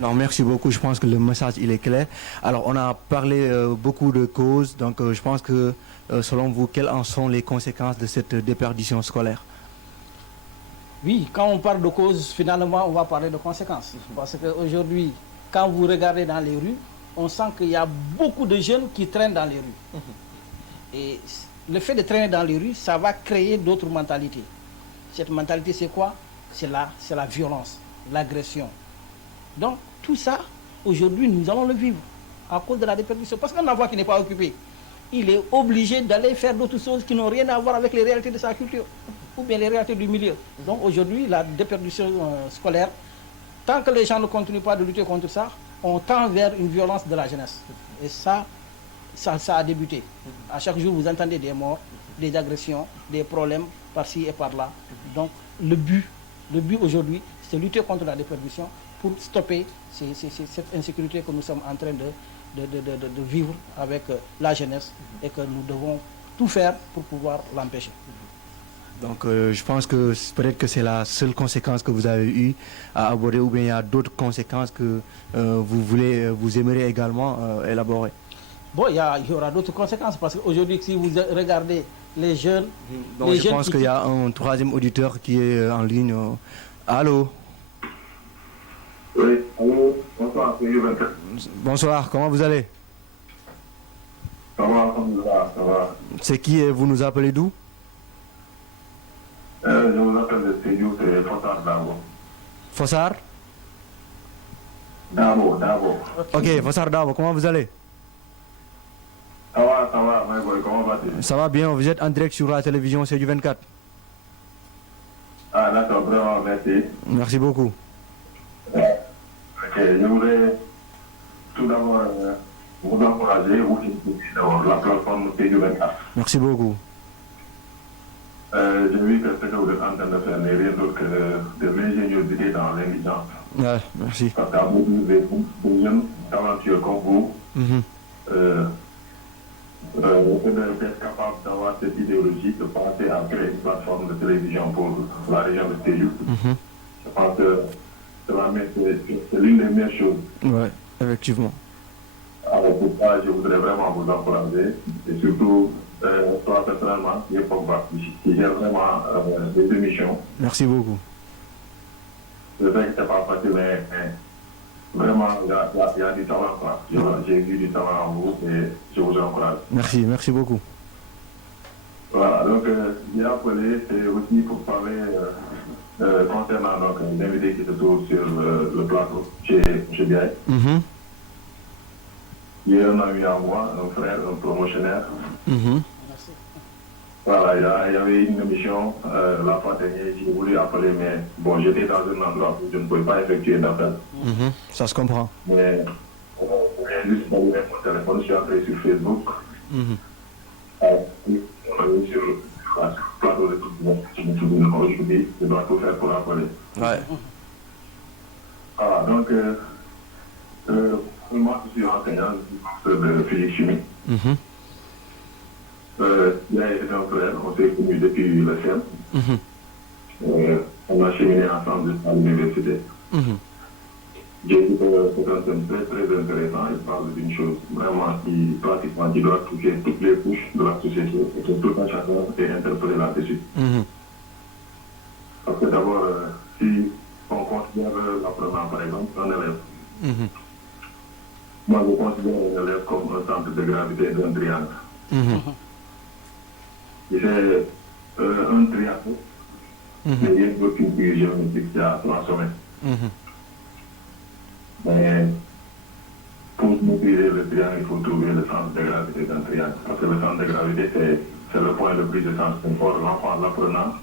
Non, merci beaucoup. Je pense que le message il est clair. Alors on a parlé beaucoup de causes. Donc je pense que selon vous, quelles en sont les conséquences de cette déperdition scolaire? Oui, quand on parle de causes, finalement on va parler de conséquences. Parce qu'aujourd'hui, quand vous regardez dans les rues, on sent qu'il y a beaucoup de jeunes qui traînent dans les rues. Et le fait de traîner dans les rues, ça va créer d'autres mentalités. Cette mentalité, c'est quoi? C'est la violence, l'agression. Donc, tout ça, aujourd'hui, nous allons le vivre à cause de la déperdition. Parce qu'un enfant qui n'est pas occupé, il est obligé d'aller faire d'autres choses qui n'ont rien à voir avec les réalités de sa culture ou bien les réalités du milieu. Donc, aujourd'hui, la déperdition scolaire, tant que les gens ne continuent pas de lutter contre ça, on tend vers une violence de la jeunesse. Et ça a débuté. À chaque jour, vous entendez des morts, des agressions, des problèmes par-ci et par-là. Donc, le but aujourd'hui, c'est de lutter contre la déperdition pour stopper cette insécurité que nous sommes en train de vivre avec la jeunesse et que nous devons tout faire pour pouvoir l'empêcher. Donc je pense que peut-être que c'est la seule conséquence que vous avez eu à aborder ou bien il y a d'autres conséquences que vous aimeriez également élaborer. Bon, il y aura d'autres conséquences parce qu'aujourd'hui, si vous regardez les jeunes... Donc, je pense qu'il y a un troisième auditeur qui est en ligne. Allô? Oui, allô, bonsoir, c'est U24. Bonsoir, comment vous allez? Ça va, ça va. C'est qui et vous nous appelez d'où? Je vous Sédhiou, c'est Fossard Dabo. Fossard? Dabo. Ok, Fossard Dabo, comment vous allez? Ça va, my boy, comment vas-tu? Ça va bien, vous êtes en direct sur la télévision Sédhiou 24. Ah, d'accord, vraiment, merci. Merci beaucoup. Ok, je voudrais tout d'abord vous encourager, vous féliciter d'avoir la plateforme Sédhiou 24. Merci beaucoup. J'ai vu que ce que vous êtes en train de faire n'est rien d'autre que de l'ingéniosité dans l'indigence. Ouais, merci. Parce qu'à beaucoup de jeunes talentueux comme vous, d'être capable d'avoir cette idéologie, de penser à créer une plateforme de télévision pour la région de Sédhiou. Je pense que c'est l'une des meilleures choses. Ouais, effectivement. Alors pour ça, je voudrais vraiment vous encourager et surtout, toi personnellement, qui gère vraiment des émissions. Merci beaucoup. Je sais que c'est pas facile, mais vraiment, il y a du talent, quoi. J'ai vu du talent en vous et je vous encourage. Merci beaucoup. Voilà, donc j'ai appelé, c'est aussi pour parler concernant l'invité qui se trouve sur le plateau chez Biaye. Il y a un ami à moi, un frère, un promotionnaire. Voilà, il y avait une émission la fois dernière, j'ai voulu appeler, mais bon, j'étais dans un endroit où je ne pouvais pas effectuer d'appel. Ça se comprend. Mais j'ai juste donné mon téléphone, je suis entré sur Facebook. On a mis sur le plateau de tout le monde. Aujourd'hui, je dois tout faire pour appeler. Ouais. Voilà, donc, moi, je suis enseignant de physique-chimie. Il y a un frère, on s'est connus depuis le CEM. On a cheminé ensemble à l'université. J'ai vu que c'est un thème très très intéressant. Il parle d'une chose vraiment qui pratiquement qui doit toucher toutes les couches de la société et que tout un chacun est interpellé là-dessus. Parce que d'abord, si on considère l'apprenant par exemple un élève, moi je considère un élève comme un centre de gravité d'un triangle. Il fait un triangle, mais il y a une figure géométrique qui a 3 sommets. Mais pour maîtriser le triangle, il faut trouver le centre de gravité d'un triangle. Parce que le centre de gravité, c'est le point le plus essentiel pour l'enfant, l'apprenant.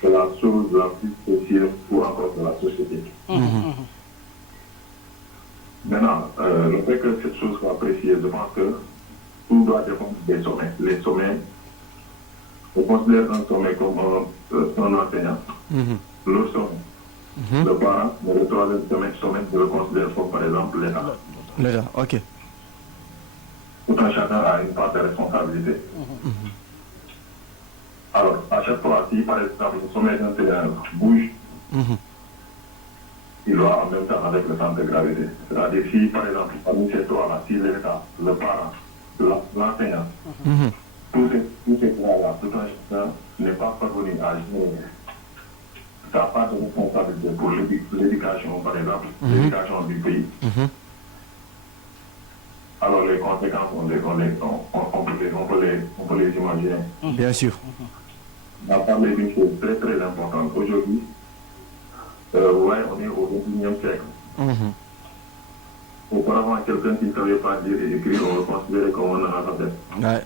C'est la chose la plus précieuse pour encore de la société. Maintenant, le fait que cette chose soit précieuse, je pense que tout doit dépendre des sommets. Les sommets, on considère un sommet comme un enseignant. L'autre sommet, le parent, mais le troisième sommet, je le considère comme par exemple l'État. L'État, ok. Tout un chacun a une part de responsabilité. Alors, à chaque fois, si par exemple le sommet d'un terrain bouge, il va en même temps avec le centre de gravité. C'est-à-dire si par exemple, parmi ces trois-là, si l'État, le parent, l'enseignant, tous ces trois-là, tout un chacun n'est pas parvenu à gérer sa part de responsabilité pour l'éducation, par exemple, l'éducation du pays. Alors les conséquences, on peut les imaginer. Bien sûr. On a parlé d'une chose très très importante. Aujourd'hui, ouais, on est au XXIe siècle. Auparavant, quelqu'un qui ne savait pas lire et écrire, on le considérait comme un analphabète. Ouais.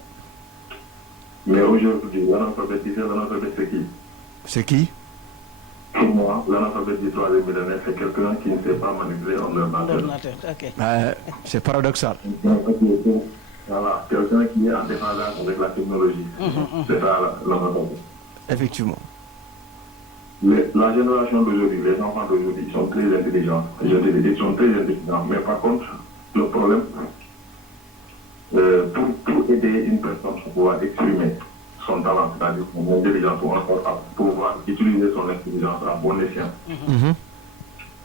Mais aujourd'hui, l'analphabète, c'est qui? C'est qui? Pour moi, l'analphabète du 3e millénaire, c'est quelqu'un qui ne sait pas manipuler un ordinateur. Okay. C'est paradoxal. Voilà, quelqu'un qui est en dépendance avec la technologie. C'est ça l'analphabète. Effectivement. La génération d'aujourd'hui, les enfants d'aujourd'hui sont très intelligents. Ils sont très intelligents. Mais par contre, le problème, pour aider une personne à pouvoir exprimer son talent, c'est-à-dire son intelligence, pour pouvoir utiliser son intelligence à bon escient,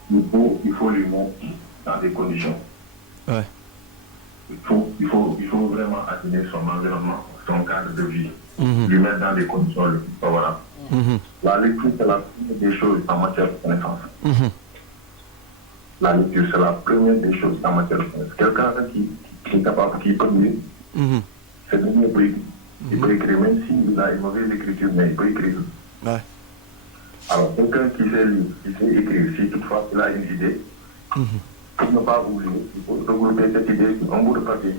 il faut lui mettre dans des conditions. Ouais. Il faut vraiment affiner son environnement, son cadre de vie, lui mettre dans des conditions le plus favorables. La lecture, c'est la première des choses en matière de connaissance. La lecture, c'est la première des choses en matière de connaissance. Quelqu'un qui est capable, qui peut lire, c'est devenu écrire. Il peut écrire, même s'il a une mauvaise écriture, mais il peut écrire. Ouais. Donc, quelqu'un qui sait lire, qui sait écrire, si toutefois il a une idée, pour ne pas oublier, il faut regrouper cette idée sur un bout de papier.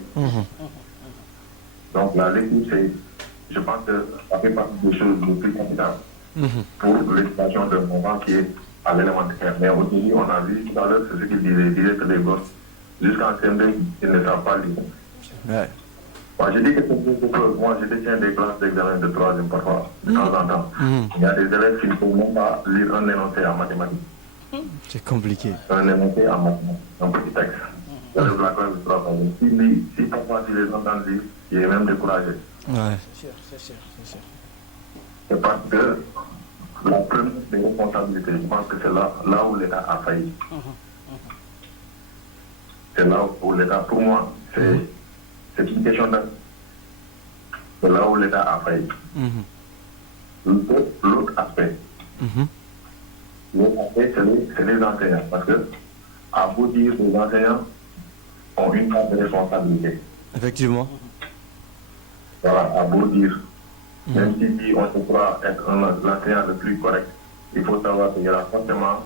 Donc, la lecture, c'est, je pense que ça fait partie des choses les plus capitales pour l'éducation d'un moment qui est à l'élémentaire. Mais aujourd'hui, on a vu tout à l'heure, c'est ce qu'il disait. Il disait que les gosses, jusqu'en CM2, ils ne savent pas lire. Ouais. Moi, je dis que c'est beaucoup de choses. Moi, je détiens des classes d'examen de 3e parfois, de temps en temps. Il y a des élèves qui ne peuvent même pas lire un énoncé en mathématiques. C'est compliqué. Un énoncé en mathématiques, un petit texte. Avec la classe de 3e. Si parfois, si les entend lire, il est même découragé. Ouais. C'est sûr. C'est parce que la première des responsabilités, je pense que c'est là où l'État a failli. C'est là où l'État, pour moi, c'est une question d'acte. C'est là où l'État a failli. L'autre aspect, c'est les enseignants. Parce que, à vous dire, les enseignants ont une part de responsabilité. Effectivement. Voilà, à vous dire. Même si on se croit être l'enseignant le plus correct, il faut savoir qu'il y aura forcément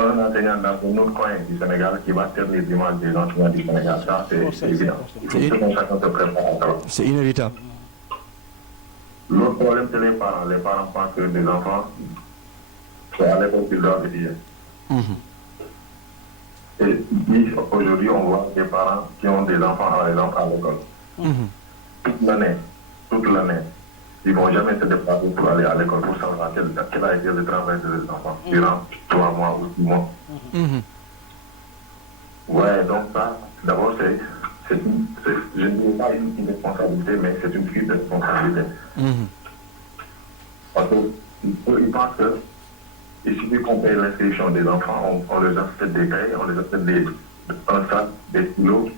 un enseignant dans un autre coin du Sénégal qui va servir l'image des enseignants du Sénégal. Ça, c'est évident. Il faut que chacun se prépare à ça. C'est inévitable. L'autre problème, c'est les parents. Les parents pensent que les enfants, c'est à l'époque qu'ils doivent étudier. Et aujourd'hui, on voit des parents qui ont des enfants, par exemple, à l'école. Toute l'année, ils ne vont jamais se déplacer pour aller à l'école pour savoir quel a été le travail de leurs enfants durant 3 mois ou 6 mois. Ouais, donc ça, d'abord, je ne dirais pas une responsabilité, mais c'est une fuite de responsabilité. Parce qu'ils pensent qu'il suffit qu'on paye l'inscription des enfants, on les achète des cahiers, on les achète un sac, des stylos.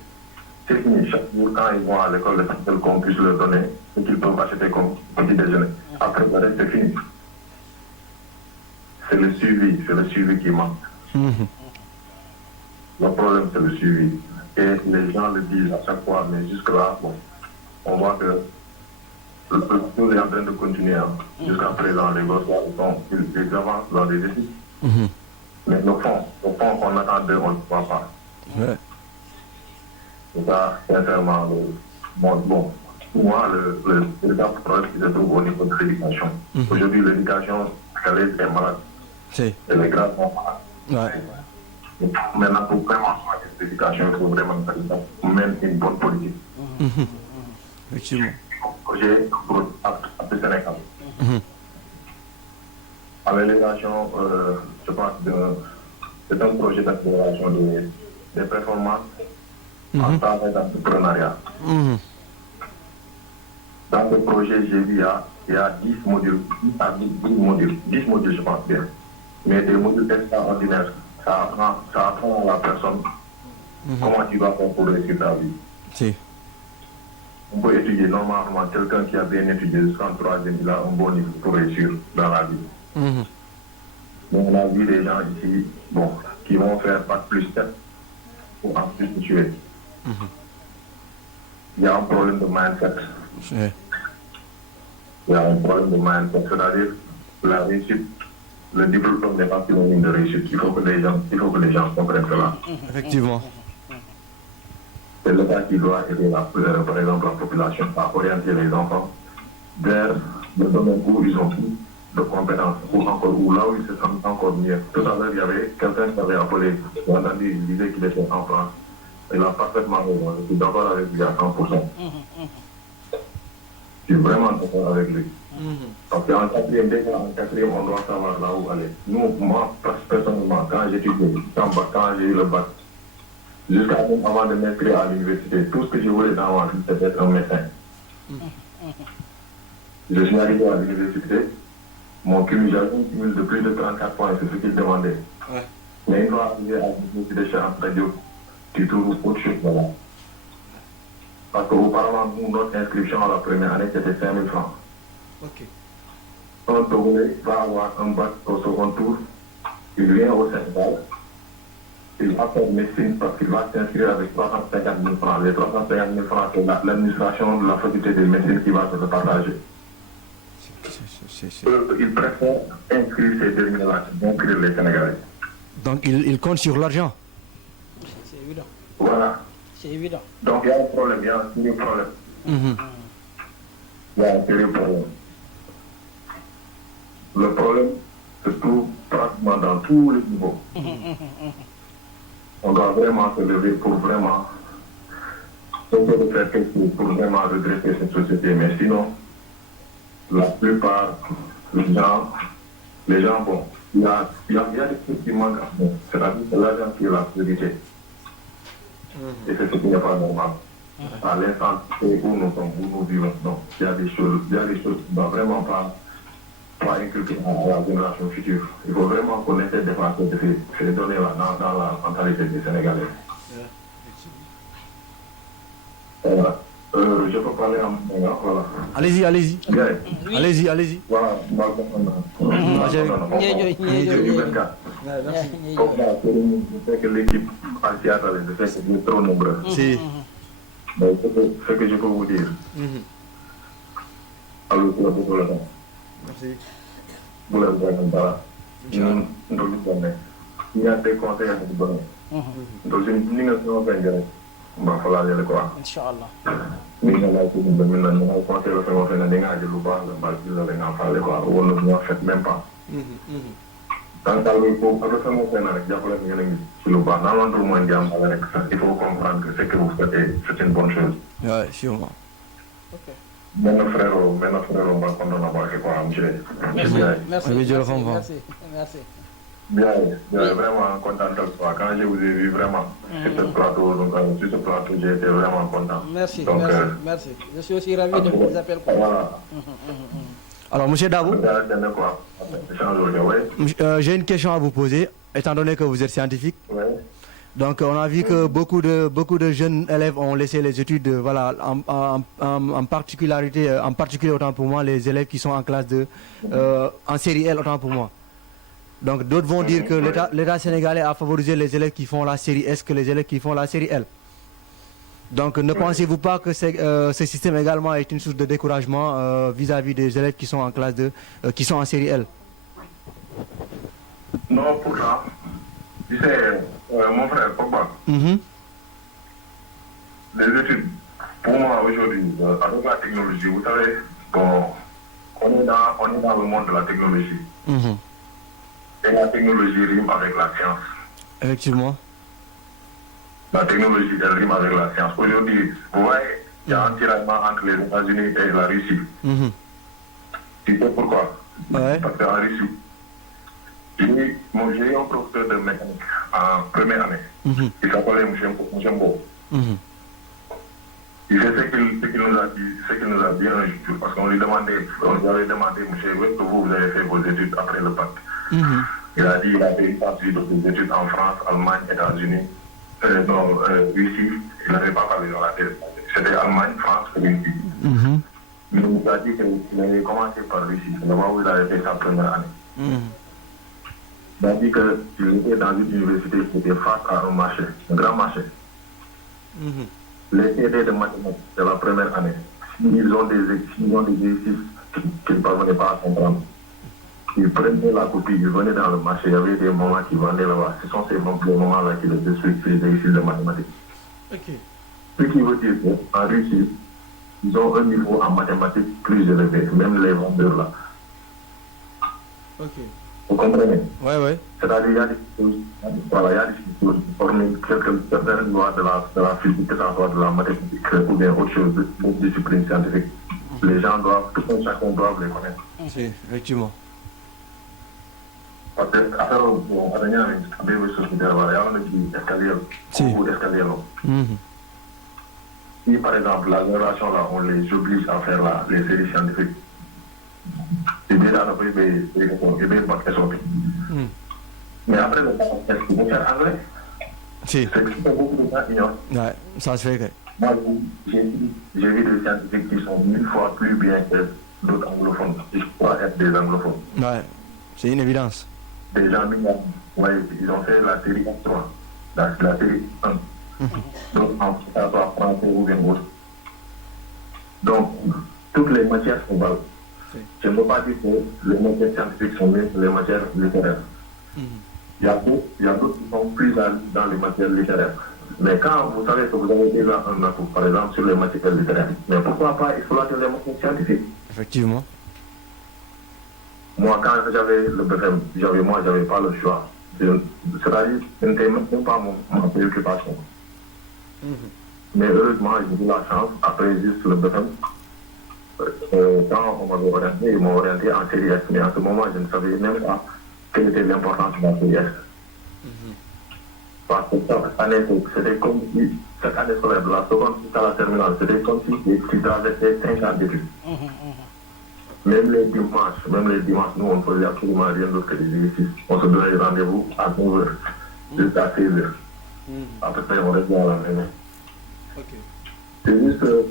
C'est fini. Chaque jour, quand ils vont à l'école, le seul qu'on puisse leur donner, ce qu'ils peuvent acheter comme petit déjeuner. Après, le reste, c'est fini. C'est le suivi qui manque. Le problème, c'est le suivi. Et les gens le disent à chaque fois, mais jusque-là, bon, on voit que le chose est en train de continuer. Jusqu'à présent, les gosses, ils avancent dans les études. Mais le fond qu'on attend d'eux, on ne le voit pas. Ouais. C'est ça, sincèrement, bon, pour moi, le véritable problème qui se trouve au niveau de l'éducation. Aujourd'hui, l'éducation, elle est malade. Elle est gravement malade. Ouais. Maintenant, pour vraiment soigner l'éducation, il faut vraiment mener une bonne politique. Effectivement. Projet à ce Sénégal. Avec l'éducation, je pense que c'est un projet d'accélération des performances en travail d'entrepreneuriat. Dans ce projet, j'ai vu il y a 10 modules, 10 modules, je pense bien. Mais des modules extraordinaires. Ça apprend à la personne comment tu vas faire pour réussir ta vie. Si. On peut étudier normalement quelqu'un qui a bien étudié jusqu'en 3e, il a un bon niveau pour réussir dans la vie. Mais on a vu des gens ici, bon, qui vont faire Bac plus 7 pour ensuite tuer. Il y a un problème de mindset. Il y a un problème de mindset, c'est-à-dire la réussite, le diplôme n'est pas synonyme de réussite. Il faut que les gens comprennent cela. Effectivement. C'est l'État qui doit aider, par exemple, la population à orienter les enfants vers le domaine où ils ont plus de compétences, ou là où ils se sentent encore mieux. Tout à l'heure, il y avait quelqu'un qui avait appelé, il disait qu'il était en France. Il a parfaitement raison. Je suis d'accord avec lui à 100%. Je suis vraiment d'accord avec lui. Parce qu'en quatrième, on doit savoir là où aller. Moi, personnellement, quand j'étudiais, quand j'ai eu le bac, jusqu'à même avant de m'inscrire à l'université, tout ce que je voulais dans ma vie, c'était être un médecin. Je suis arrivé à l'université, mon cumul, j'avais un cumul de plus de 34 points, c'est ce qu'il demandait. Mais une fois arrivé à l'université chez Anta Diop, tu trouves autre chose là. Parce qu'auparavant, notre inscription à la première année, c'était 5 000 francs. Un Togolais va avoir un bac au second tour, il vient au Sénégal, il va faire médecine parce qu'il va s'inscrire avec 350 000 francs. Les 350 000 francs, c'est l'administration de la faculté de médecine qui va se partager. Ils préfèrent inscrire ces derniers-là, inscrire les Sénégalais. Donc ils comptent sur l'argent. C'est évident. Voilà. C'est évident. Donc il y a un problème, il y a un sérieux problème. Il y a un sérieux problème. Le problème se trouve pratiquement dans tous les niveaux. On doit vraiment se lever pour vraiment essayer de faire quelque chose pour vraiment redresser cette société. Mais sinon, la plupart les gens bon, il y a des choses qui manquent à fond. C'est-à-dire que l'argent qui est la priorité. Et c'est ce qui n'est pas normal. À l'instant où nous sommes, où nous vivons, donc il y a des choses qui ne doivent vraiment pas inculquer à la génération future. Il faut vraiment qu'on essaie de passer de ces données-là dans la mentalité des Sénégalais. Voilà. Je peux parler en maintenant, voilà. Allez-y. Bien. Allez-y. Voilà, je sais que l'équipe à Seattle, je sais que vous êtes trop nombreux. Si. Donc, ce que je peux vous dire. Alors, pour le temps. Merci. Vous l'avez vraiment pas. Il y a des conseils à vous donner. Donc, si nous sommes en train de faire quoi. Inch'Allah. Nous avons conseillé le fait que nous avons fait même pas. Dans le il faut comprendre que ce que vous faites, c'est une bonne chose. Oui, sûrement. Mon frère, on va condamner quoi, monsieur. Merci. Bien, vraiment content de toi. Quand je vous ai vu vraiment sur ce plateau, j'ai été vraiment content. Merci. Donc, merci. Je suis aussi ravi de vous appeler. Voilà. Alors, monsieur Dabou, j'ai une question à vous poser, étant donné que vous êtes scientifique. Ouais. Donc, on a vu que beaucoup de jeunes élèves ont laissé les études, voilà, en particulier autant pour moi, les élèves qui sont en classe en série L, autant pour moi. Donc, d'autres vont dire que l'État sénégalais a favorisé les élèves qui font la série S que les élèves qui font la série L. Donc, ne pensez-vous pas que ce système également est une source de découragement vis-à-vis des élèves qui sont en classe qui sont en série L? Non, pourtant, tu sais, mon frère, pourquoi les études, pour moi aujourd'hui, avec la technologie, vous savez, bon, on est dans le monde de la technologie. Et la technologie rime avec la science. Effectivement. La technologie, elle rime avec la science. Aujourd'hui, vous voyez, il y a un tiraillement entre les États-Unis et la Russie. Tu sais pourquoi? Ouais. Parce qu'en Russie, j'ai eu un professeur de mécanique en première année. Il s'appelait Mouchembo. Il fait ce qu'il nous a dit un jour, parce qu'on lui avait demandé, monsieur, où est-ce que vous avez fait vos études après le bac? Il a dit qu'il avait une partie de ses études en France, Allemagne, États-Unis, Russie. Il n'avait pas parlé dans la tête. C'était Allemagne, France et Russie. Mais il nous a dit qu'il avait commencé par Russie. C'est là où il avait fait sa première année. Il a dit qu'il était dans une université qui était face à un marché, un grand marché. Les CD de mathématiques de la première année, ils ont des exercices qu'ils ne parvenaient pas à comprendre. Ils prenaient la copie, ils venaient dans le marché, il y avait des moments qui vendaient là-bas. Ce sont ces moments-là qui les détruisent les exercices de mathématiques. Ce qui veut dire qu'en Russie, ils ont un niveau en mathématiques plus élevé, même les vendeurs là. Vous comprenez? Oui. C'est-à-dire qu'il y a des choses, certaines lois de la physique, que ce soit de la mathématique ou bien autre chose, d'autres disciplines scientifiques. Les gens doivent, chacun doit les connaître. Si, effectivement. Parce que, si par exemple la génération là, on les oblige à faire les séries scientifiques, c'est déjà un peu mais après le temps, est-ce qu'ils vont faire anglais? Si. C'est que beaucoup de gens ignorent. Ouais, ça se fait que. Moi, j'ai vu des scientifiques qui sont 1000 fois plus bien que d'autres anglophones. Ils croient être des anglophones. Ouais, c'est une évidence. Des gens, ouais, ils ont fait la série 3, la série 1. Donc, en français ou bien autre. Donc, toutes les matières sont valables. Je ne veux pas dire que les matières scientifiques sont mieux que les matières littéraires. Il y a d'autres qui sont plus dans les matières littéraires. Mais quand vous savez que vous avez déjà un atout, par exemple, sur les matières littéraires, mais pourquoi pas exploiter les matières scientifiques? Effectivement. Moi, quand j'avais le BFM, j'avais pas le choix. C'est-à-dire, ce n'était même pas ma préoccupation. Mais heureusement, j'ai eu la chance, après juste le BFM, quand on m'avait orienté, ils m'ont orienté en série S. Mais en ce moment, je ne savais même pas quelle était l'importance de la série S. Parce que cette année, c'était comme si, cette année scolaire de la seconde jusqu'à la terminale, c'était comme si tu traversais 5 ans d'études. Même les dimanches, nous, on ne faisait absolument rien d'autre que des exercices. On se donnait rendez-vous à 9h, jusqu'à 16h. Après ça, on restait à la maison. C'est juste que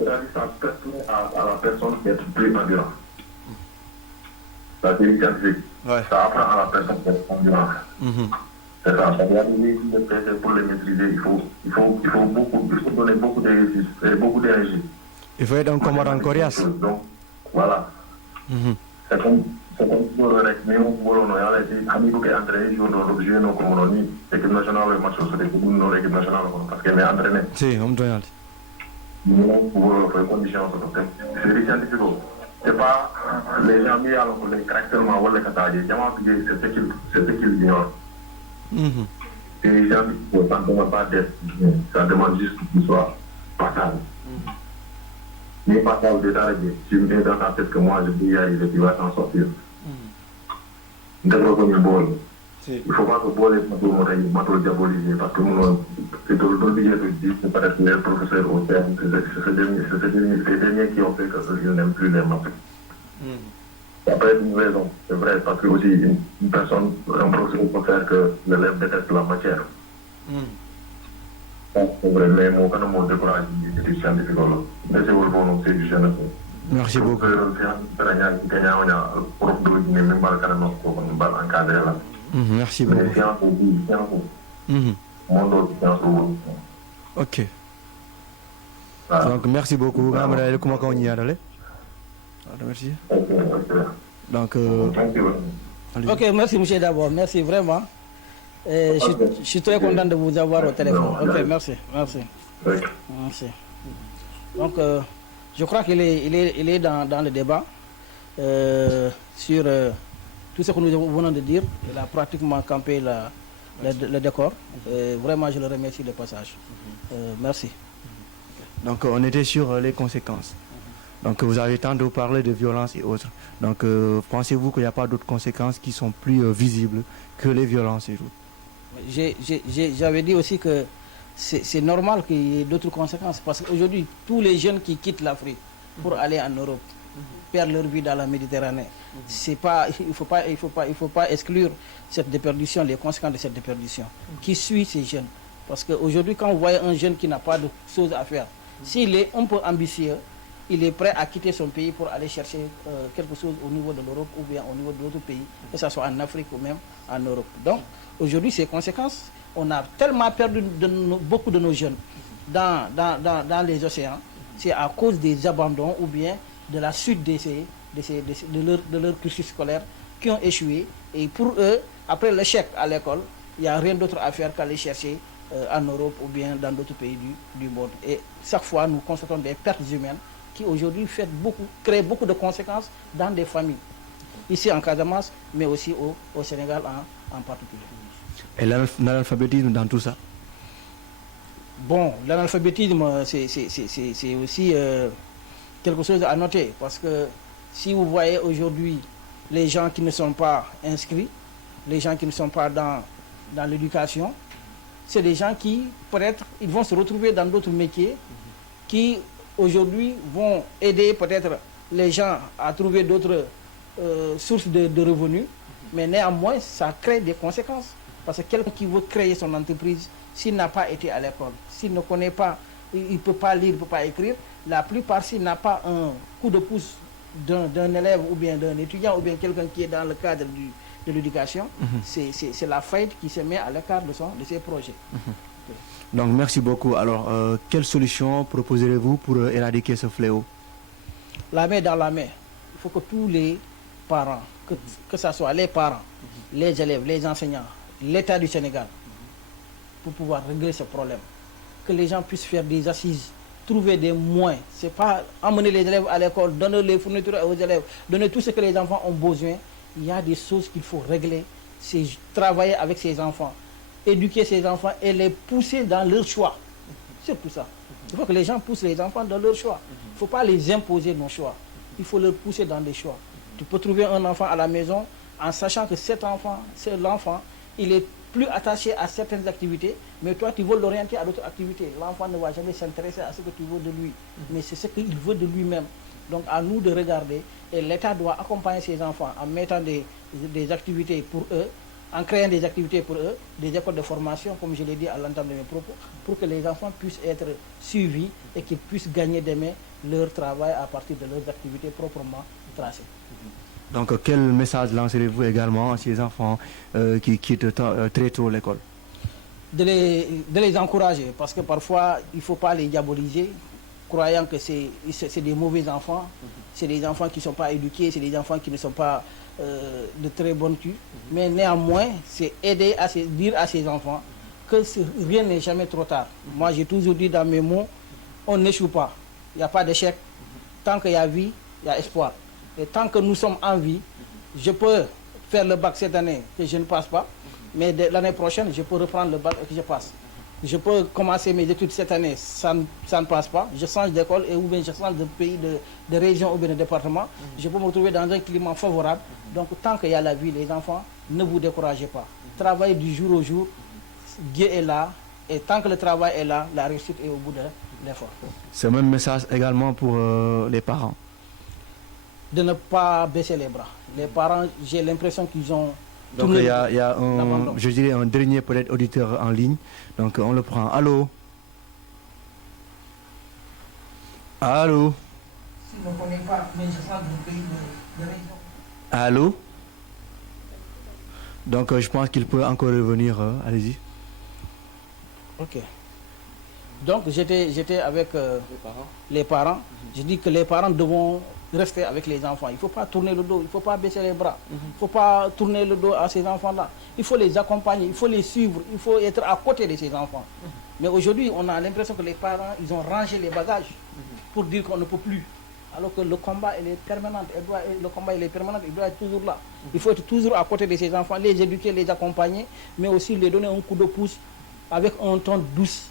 ça permet à la personne d'être plus endurante. La théorie scientifique, ça apprend à la personne d'être endurante. C'est ça, il y a des exercices pour les maîtriser, il faut donner beaucoup d'exercices et beaucoup d'énergie. Il faut être un commandant coriace. Donc, voilà. C'est comme si on aurait mis un boulot, on a dit, amigo qui est entraîné, jouer nos commandes, l'équipe nationale, le match, c'est l'équipe nationale, parce qu'elle est entraînée. Si, on doit y aller. Nous avons des conditions, c'est des scientifiques. C'est pas les gens mis à les caractériellement, ou les catalogues, c'est ce qu'ils ignorent. Et les gens, ça ne demande pas d'être, ça demande juste qu'il soit passable. Mais passable de t'arrêter. Si tu me mets dans ta tête que moi je peux y arriver, tu vas t'en sortir. Il ne faut pas que bol est diabolisé parce que c'est tout le billet de 10, c'est peut-être les professeurs au terme, c'est ces derniers qui ont fait que je n'aime plus les maths. Ça peut être une raison, c'est vrai, parce que aussi une personne, un professeur peut faire que l'élève déteste la matière. C'est vrai, mais mon canal m'a découragé d'études scientifiques. Mais c'est bon, c'est du jeune. Merci beaucoup. Merci beaucoup. Ok. Donc merci beaucoup. Merci. Donc, ok, merci monsieur d'abord, merci vraiment. Je suis très content de vous avoir au téléphone. Ok, merci. Donc, je crois qu'il est dans le débat sur tout ce que nous venons de dire. Il a pratiquement campé le décor. Vraiment, je le remercie de passage. Merci. Donc, on était sur les conséquences. Donc, vous avez tant de parler de violence et autres. Donc, pensez-vous qu'il n'y a pas d'autres conséquences qui sont plus visibles que les violences et autres? J'avais dit aussi que c'est normal qu'il y ait d'autres conséquences parce qu'aujourd'hui, tous les jeunes qui quittent l'Afrique pour aller en Europe perdent leur vie dans la Méditerranée. Il ne faut pas exclure cette déperdition, les conséquences de cette déperdition. Qui suit ces jeunes? Parce qu'aujourd'hui, quand vous voyez un jeune qui n'a pas de choses à faire, s'il est un peu ambitieux, il est prêt à quitter son pays pour aller chercher quelque chose au niveau de l'Europe ou bien au niveau d'autres pays, que ce soit en Afrique ou même en Europe. Donc, aujourd'hui, ces conséquences, on a tellement perdu beaucoup de nos jeunes dans les océans. C'est à cause des abandons ou bien de la suite de leur cursus scolaire qui ont échoué. Et pour eux, après l'échec à l'école, il n'y a rien d'autre à faire qu'aller chercher en Europe ou bien dans d'autres pays du monde. Et chaque fois, nous constatons des pertes humaines qui aujourd'hui créent beaucoup de conséquences dans des familles, ici en Casamance, mais aussi au Sénégal en particulier. Et l'analphabétisme dans tout ça? Bon, l'analphabétisme, c'est aussi quelque chose à noter, parce que si vous voyez aujourd'hui les gens qui ne sont pas inscrits, les gens qui ne sont pas dans l'éducation, c'est des gens qui, peut-être, ils vont se retrouver dans d'autres métiers qui, aujourd'hui, vont aider peut-être les gens à trouver d'autres sources de revenus, mais néanmoins, ça crée des conséquences. Parce que quelqu'un qui veut créer son entreprise, s'il n'a pas été à l'école, s'il ne connaît pas, il ne peut pas lire, il ne peut pas écrire, la plupart, s'il n'a pas un coup de pouce d'un élève ou bien d'un étudiant ou bien quelqu'un qui est dans le cadre de l'éducation, c'est la faillite qui se met à l'écart de ses projets. Donc merci beaucoup. Alors, quelle solution proposerez-vous pour éradiquer ce fléau? La main dans la main. Il faut que tous les parents, que ce soit les parents, les élèves, les enseignants, l'État du Sénégal, pour pouvoir régler ce problème, que les gens puissent faire des assises, trouver des moyens. Ce n'est pas emmener les élèves à l'école, donner les fournitures aux élèves, donner tout ce que les enfants ont besoin. Il y a des choses qu'il faut régler, c'est travailler avec ces enfants, éduquer ces enfants et les pousser dans leur choix. C'est tout ça. Il faut que les gens poussent les enfants dans leur choix. Il ne faut pas les imposer nos choix. Il faut les pousser dans des choix. Tu peux trouver un enfant à la maison en sachant que l'enfant, il est plus attaché à certaines activités, mais toi tu veux l'orienter à d'autres activités. L'enfant ne va jamais s'intéresser à ce que tu veux de lui, mais c'est ce qu'il veut de lui-même. Donc à nous de regarder, et l'État doit accompagner ses enfants en mettant des activités pour eux, en créant des activités pour eux, des écoles de formation, comme je l'ai dit à l'entame de mes propos, pour que les enfants puissent être suivis et qu'ils puissent gagner demain leur travail à partir de leurs activités proprement tracées. Donc, quel message lancerez-vous également à ces enfants qui quittent très tôt l'école? De les encourager, parce que parfois, il ne faut pas les diaboliser, croyant que c'est des mauvais enfants, c'est des enfants qui ne sont pas éduqués, c'est des enfants qui ne sont pas de très bonne queue. Mais néanmoins, c'est aider à dire à ces enfants que rien n'est jamais trop tard. Moi, j'ai toujours dit dans mes mots, on n'échoue pas, il n'y a pas d'échec. Tant qu'il y a vie, il y a espoir. Et tant que nous sommes en vie, je peux faire le bac cette année que je ne passe pas, mais l'année prochaine, je peux reprendre le bac et que je passe. Je peux commencer mes études cette année, ça ne passe pas, je change d'école ou bien je change de pays, de région ou bien de département, je peux me retrouver dans un climat favorable. Donc tant qu'il y a la vie, les enfants, ne vous découragez pas. Travaillez du jour au jour, Dieu est là, et tant que le travail est là, la réussite est au bout de l'effort. C'est le même message également pour les parents. De ne pas baisser les bras. Les parents, j'ai l'impression qu'ils ont... Donc il y a je dirais un dernier peut-être auditeur en ligne. Donc on le prend. Allô? Allô? Je ne connais pas, mais je sens du pays de région. Allô? Donc je pense qu'il peut encore revenir. Allez-y. Ok. Donc j'étais avec les parents. Je dis que les parents devront rester avec les enfants. Il ne faut pas tourner le dos, il ne faut pas baisser les bras. Il ne faut pas tourner le dos à ces enfants-là. Il faut les accompagner, il faut les suivre, il faut être à côté de ces enfants. Mais aujourd'hui, on a l'impression que les parents, ils ont rangé les bagages pour dire qu'on ne peut plus. Alors que le combat, il est permanent. Le combat, il est permanent, il doit être toujours là. Il faut être toujours à côté de ces enfants, les éduquer, les accompagner, mais aussi les donner un coup de pouce avec un ton douce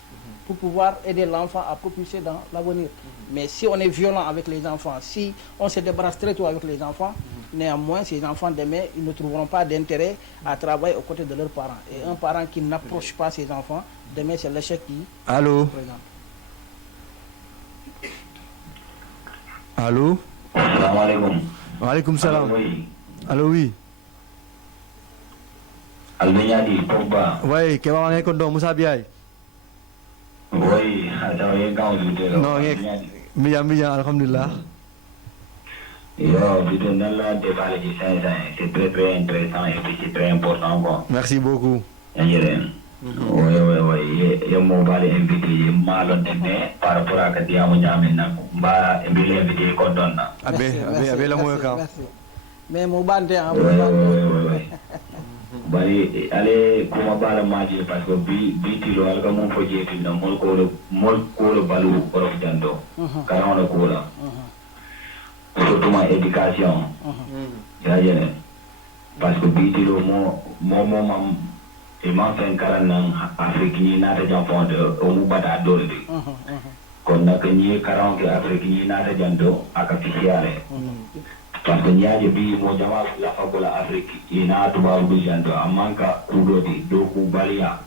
pour pouvoir aider l'enfant à propulser dans l'avenir. Mais si on est violent avec les enfants, si on se débarrasse très tôt avec les enfants, néanmoins, ces enfants demain, ils ne trouveront pas d'intérêt à travailler aux côtés de leurs parents. Et un parent qui n'approche pas ses enfants, demain, c'est l'échec qui Allô? présente. Allô? Salam alaikum. Wa alaikum salam. Oui. Allô, oui. Albenyadi, Pogba. Oui, comment on est content, Moussa Biaye? Oui, attends, il y a un gars qui dit. Non, Mia, alhamdulillah. Yo, plutôt dans le débat de 5 ans, c'est très très intéressant et puis c'est très important quoi. Merci beaucoup. Oui. Il y a mon bal invité, mal par rapport à ce qu'il y a invité content. Abe la moyo kam. Merci. Mais mon bandé, Oui. Bari ale kuma bala maji parce que bi tilo alga mon projet na mol ko balu orof jando karon ko la surtout ma éducation ya yene parce que bi tilo mo mam e man fen karan nan Afrique ni na ta jamfon de o mu bada dole de kon nak ni karon ke Afrique ni na ta jando aka fisiale parce que ñaaje bi mo jama la fagola Afrique ina tuba bu janto amanka kudoti do ku balia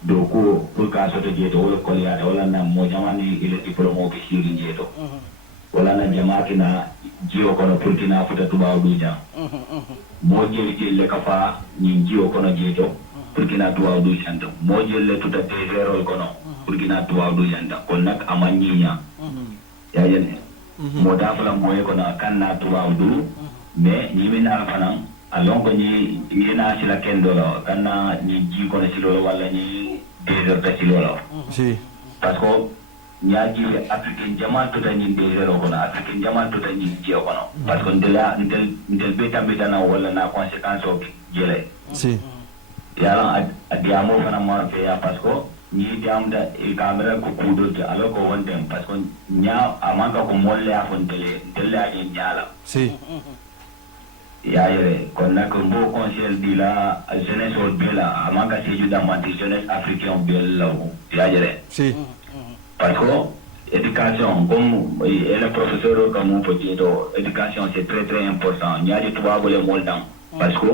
do ku pour ka soto jeto wala kolia wala na mo jama ni ile diplôme bi siri jeto wala na jama kina jiyo kono pour kina futa tuba bu jam mo jeli le kafa ni jiyo kono jeto pour kina tuba bu janto mo jelle tuta tezero kono pour kina tuba bu janto kon nak amanyinya ya yene mo dafala moye ko na kanna tuwa du mais ni mina fana alon ko ni na sila kendo la kanna ni ji ko na silo wala ni desert ta silo la Si. parce que ñaaji africain jama tota ñin de zéro kono africain jama tota ñin je kono parce que ndel be tambe dana wala na conséquence o jele si yala adiamo fana ma fe ya parce que ni diam da e camera ko kudo alors ko wontem parce que nya amanga ko molle ya fontele delle a nyala si ya yere kon nak mbo conseil di la jeunesse au bela amanga se juda manti jeunesse africain bela ya yere si parce que éducation comme et le professeur comme on peut dire éducation c'est très très important ñaari tuba bo le moldam parce que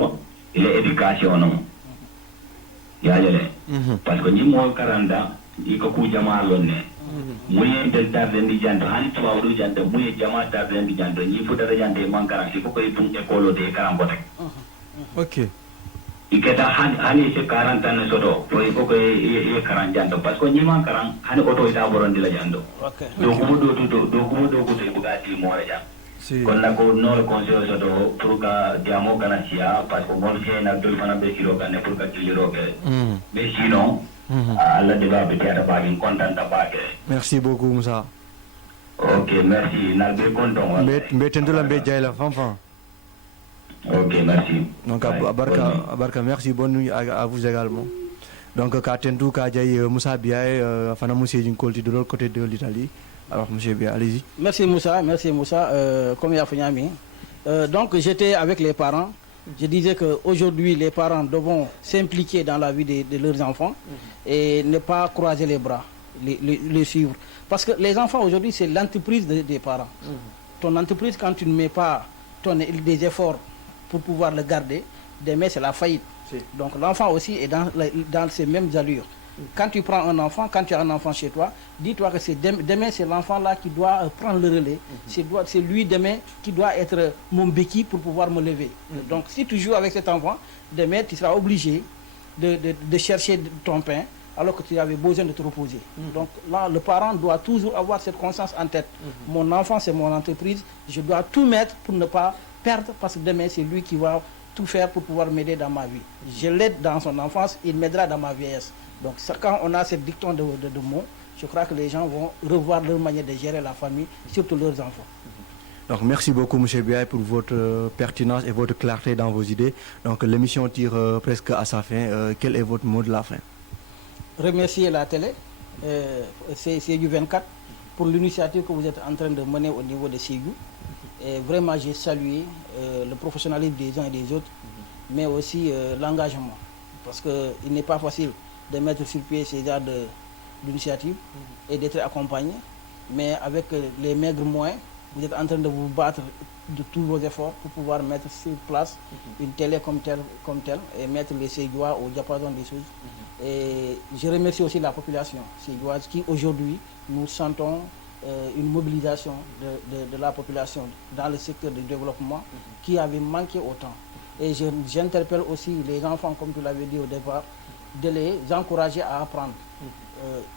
il est éducation non ya yere parce que ni mo karanda iko ku jama lonne muye del tarde ndi janto hani tuba do janto muye jama tarde ndi janto ni fu dara jante man karan si ko ko ipun école de karam botek ok iketa hani se 40 ans soto to iko ko e karan janto parce que ni man karan hani auto ita boron dila janto do ko do ko te bugati mo ra si kon na ko no le conseil soto pour ka diamo kana sia parce que mon c'est na do fana be siro kan pour ka tiliro ke mais sinon Allah deba be tiata ba in content ba ke merci beaucoup Moussa ok merci na be content mbe tendula mbe jayla fanfan ok merci donc abarka merci bonne nuit à vous également donc ka tendu ka jay Moussa Biaye fana monsieur Jing Kolti de l'autre côté de l'Italie. Alors monsieur Biaye, allez-y. Merci Moussa comme il a fait donc j'étais avec les parents. Je disais qu'aujourd'hui, les parents devront s'impliquer dans la vie de leurs enfants et ne pas croiser les bras, les suivre. Parce que les enfants aujourd'hui, c'est l'entreprise des parents. Ton entreprise, quand tu ne mets pas des efforts pour pouvoir le garder, demain c'est la faillite. Donc l'enfant aussi est dans ces mêmes allures. Quand tu prends un enfant, quand tu as un enfant chez toi, dis-toi que demain c'est l'enfant là qui doit prendre le relais. C'est lui demain qui doit être mon béquille pour pouvoir me lever. Donc si tu joues avec cet enfant, demain tu seras obligé de chercher ton pain alors que tu avais besoin de te reposer. Donc là, le parent doit toujours avoir cette conscience en tête. Mon enfant c'est mon entreprise, je dois tout mettre pour ne pas perdre parce que demain c'est lui qui va tout faire pour pouvoir m'aider dans ma vie. Je l'aide dans son enfance, il m'aidera dans ma vieillesse. Donc quand on a cette dicton de mots, je crois que les gens vont revoir leur manière de gérer la famille, surtout leurs enfants. Donc merci beaucoup M. Biaye pour votre pertinence et votre clarté dans vos idées. Donc l'émission tire presque à sa fin. Quel est votre mot de la fin? Remercier la télé, CIU 24, pour l'initiative que vous êtes en train de mener au niveau de CIU. Et vraiment j'ai salué le professionnalisme des uns et des autres, mais aussi l'engagement. Parce qu'il n'est pas facile de mettre sur pied ces genres d'initiatives et d'être accompagné. Mais avec les maigres moyens, vous êtes en train de vous battre de tous vos efforts pour pouvoir mettre sur place une télé comme telle et mettre les Séguois au diapason des choses. Et je remercie aussi la population séguoise qui aujourd'hui nous sentons une mobilisation de la population dans le secteur du développement qui avait manqué autant. Et j'interpelle aussi les enfants, comme tu l'avais dit au départ, de les encourager à apprendre.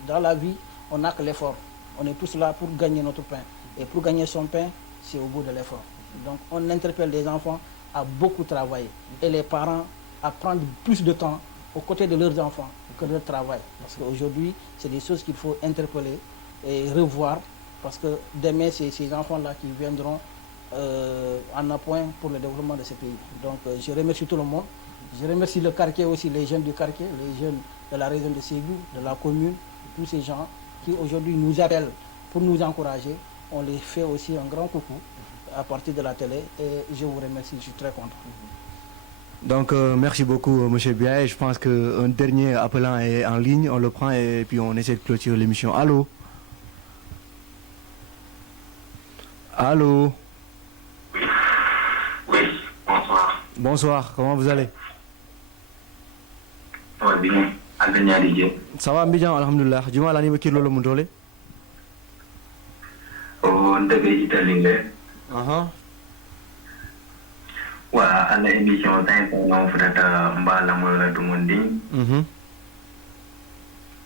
Dans la vie, on n'a que l'effort. On est tous là pour gagner notre pain. Et pour gagner son pain, c'est au bout de l'effort. Donc on interpelle les enfants à beaucoup travailler. Et les parents à prendre plus de temps aux côtés de leurs enfants que leur travail. Parce qu'aujourd'hui, c'est des choses qu'il faut interpeller et revoir. Parce que demain, c'est ces enfants-là qui viendront en appoint pour le développement de ce pays. Donc je remercie tout le monde. Je remercie le quartier aussi, les jeunes du quartier, les jeunes de la région de Ségou, de la commune, tous ces gens qui aujourd'hui nous appellent pour nous encourager. On les fait aussi un grand coucou à partir de la télé et je vous remercie, je suis très content. Donc merci beaucoup M. Biaye. Je pense qu'un dernier appelant est en ligne, on le prend et puis on essaie de clôturer l'émission. Allô? Allô? Oui, bonsoir. Bonsoir, comment vous allez? Bien, ça va bien, alhamdulillah. Dis-moi l'année qui lolo mundole. On devait italien. Wa ana émission tan on frata mbala mo la tout monde.